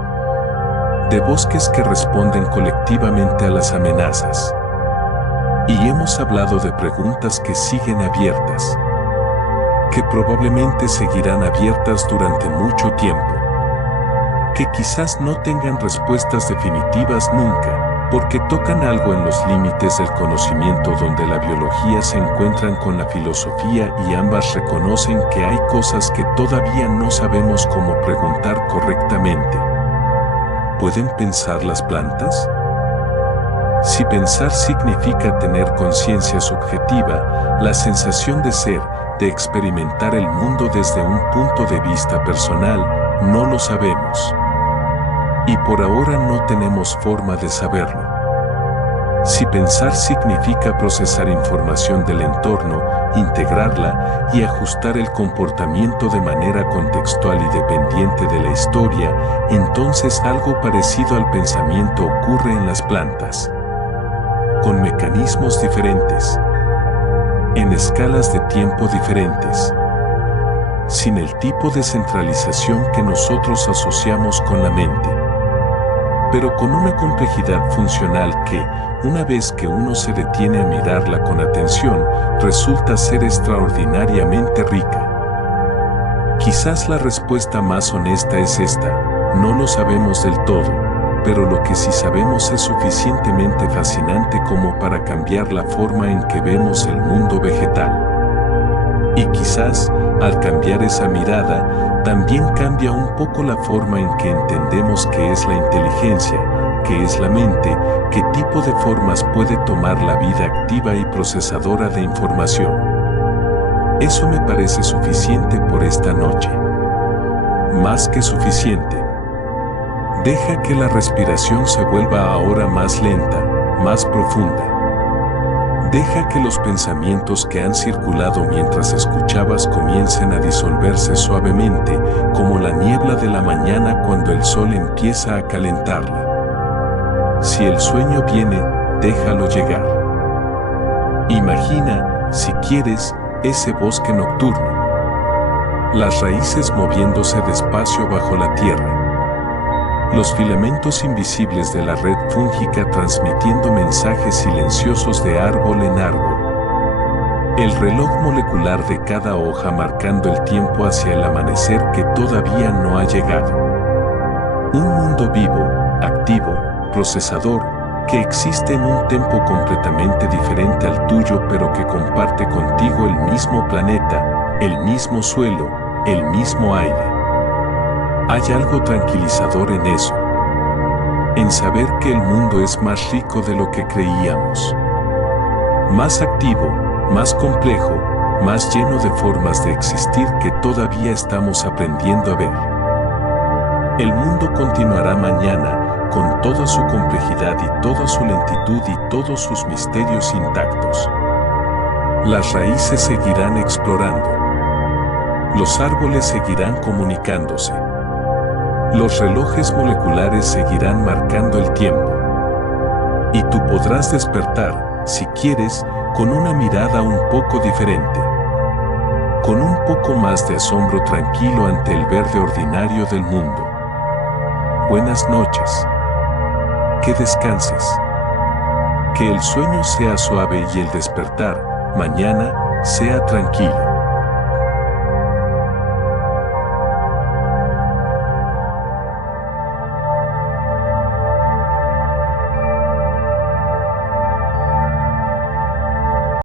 de bosques que responden colectivamente a las amenazas. Y hemos hablado de preguntas que siguen abiertas, que probablemente seguirán abiertas durante mucho tiempo, que quizás no tengan respuestas definitivas nunca, porque tocan algo en los límites del conocimiento donde la biología se encuentran con la filosofía y ambas reconocen que hay cosas que todavía no sabemos cómo preguntar correctamente. ¿Pueden pensar las plantas? Si pensar significa tener conciencia subjetiva, la sensación de ser, de experimentar el mundo desde un punto de vista personal, no lo sabemos. Y por ahora no tenemos forma de saberlo. Si pensar significa procesar información del entorno, integrarla y ajustar el comportamiento de manera contextual y dependiente de la historia, entonces algo parecido al pensamiento ocurre en las plantas, con mecanismos diferentes, en escalas de tiempo diferentes, sin el tipo de centralización que nosotros asociamos con la mente, pero con una complejidad funcional que, una vez que uno se detiene a mirarla con atención, resulta ser extraordinariamente rica. Quizás la respuesta más honesta es esta: no lo sabemos del todo, pero lo que sí sabemos es suficientemente fascinante como para cambiar la forma en que vemos el mundo vegetal. Y quizás, al cambiar esa mirada, también cambia un poco la forma en que entendemos qué es la inteligencia, qué es la mente, qué tipo de formas puede tomar la vida activa y procesadora de información. Eso me parece suficiente por esta noche. Más que suficiente. Deja que la respiración se vuelva ahora más lenta, más profunda. Deja que los pensamientos que han circulado mientras escuchabas comiencen a disolverse suavemente, como la niebla de la mañana cuando el sol empieza a calentarla. Si el sueño viene, déjalo llegar. Imagina, si quieres, ese bosque nocturno. Las raíces moviéndose despacio bajo la tierra. Los filamentos invisibles de la red fúngica transmitiendo mensajes silenciosos de árbol en árbol. El reloj molecular de cada hoja marcando el tiempo hacia el amanecer que todavía no ha llegado. Un mundo vivo, activo, procesador, que existe en un tempo completamente diferente al tuyo pero que comparte contigo el mismo planeta, el mismo suelo, el mismo aire. Hay algo tranquilizador en eso, en saber que el mundo es más rico de lo que creíamos, más activo, más complejo, más lleno de formas de existir que todavía estamos aprendiendo a ver. El mundo continuará mañana con toda su complejidad y toda su lentitud y todos sus misterios intactos. Las raíces seguirán explorando. Los árboles seguirán comunicándose. Los relojes moleculares seguirán marcando el tiempo. Y tú podrás despertar, si quieres, con una mirada un poco diferente. Con un poco más de asombro tranquilo ante el verde ordinario del mundo. Buenas noches. Que descanses. Que el sueño sea suave y el despertar, mañana, sea tranquilo.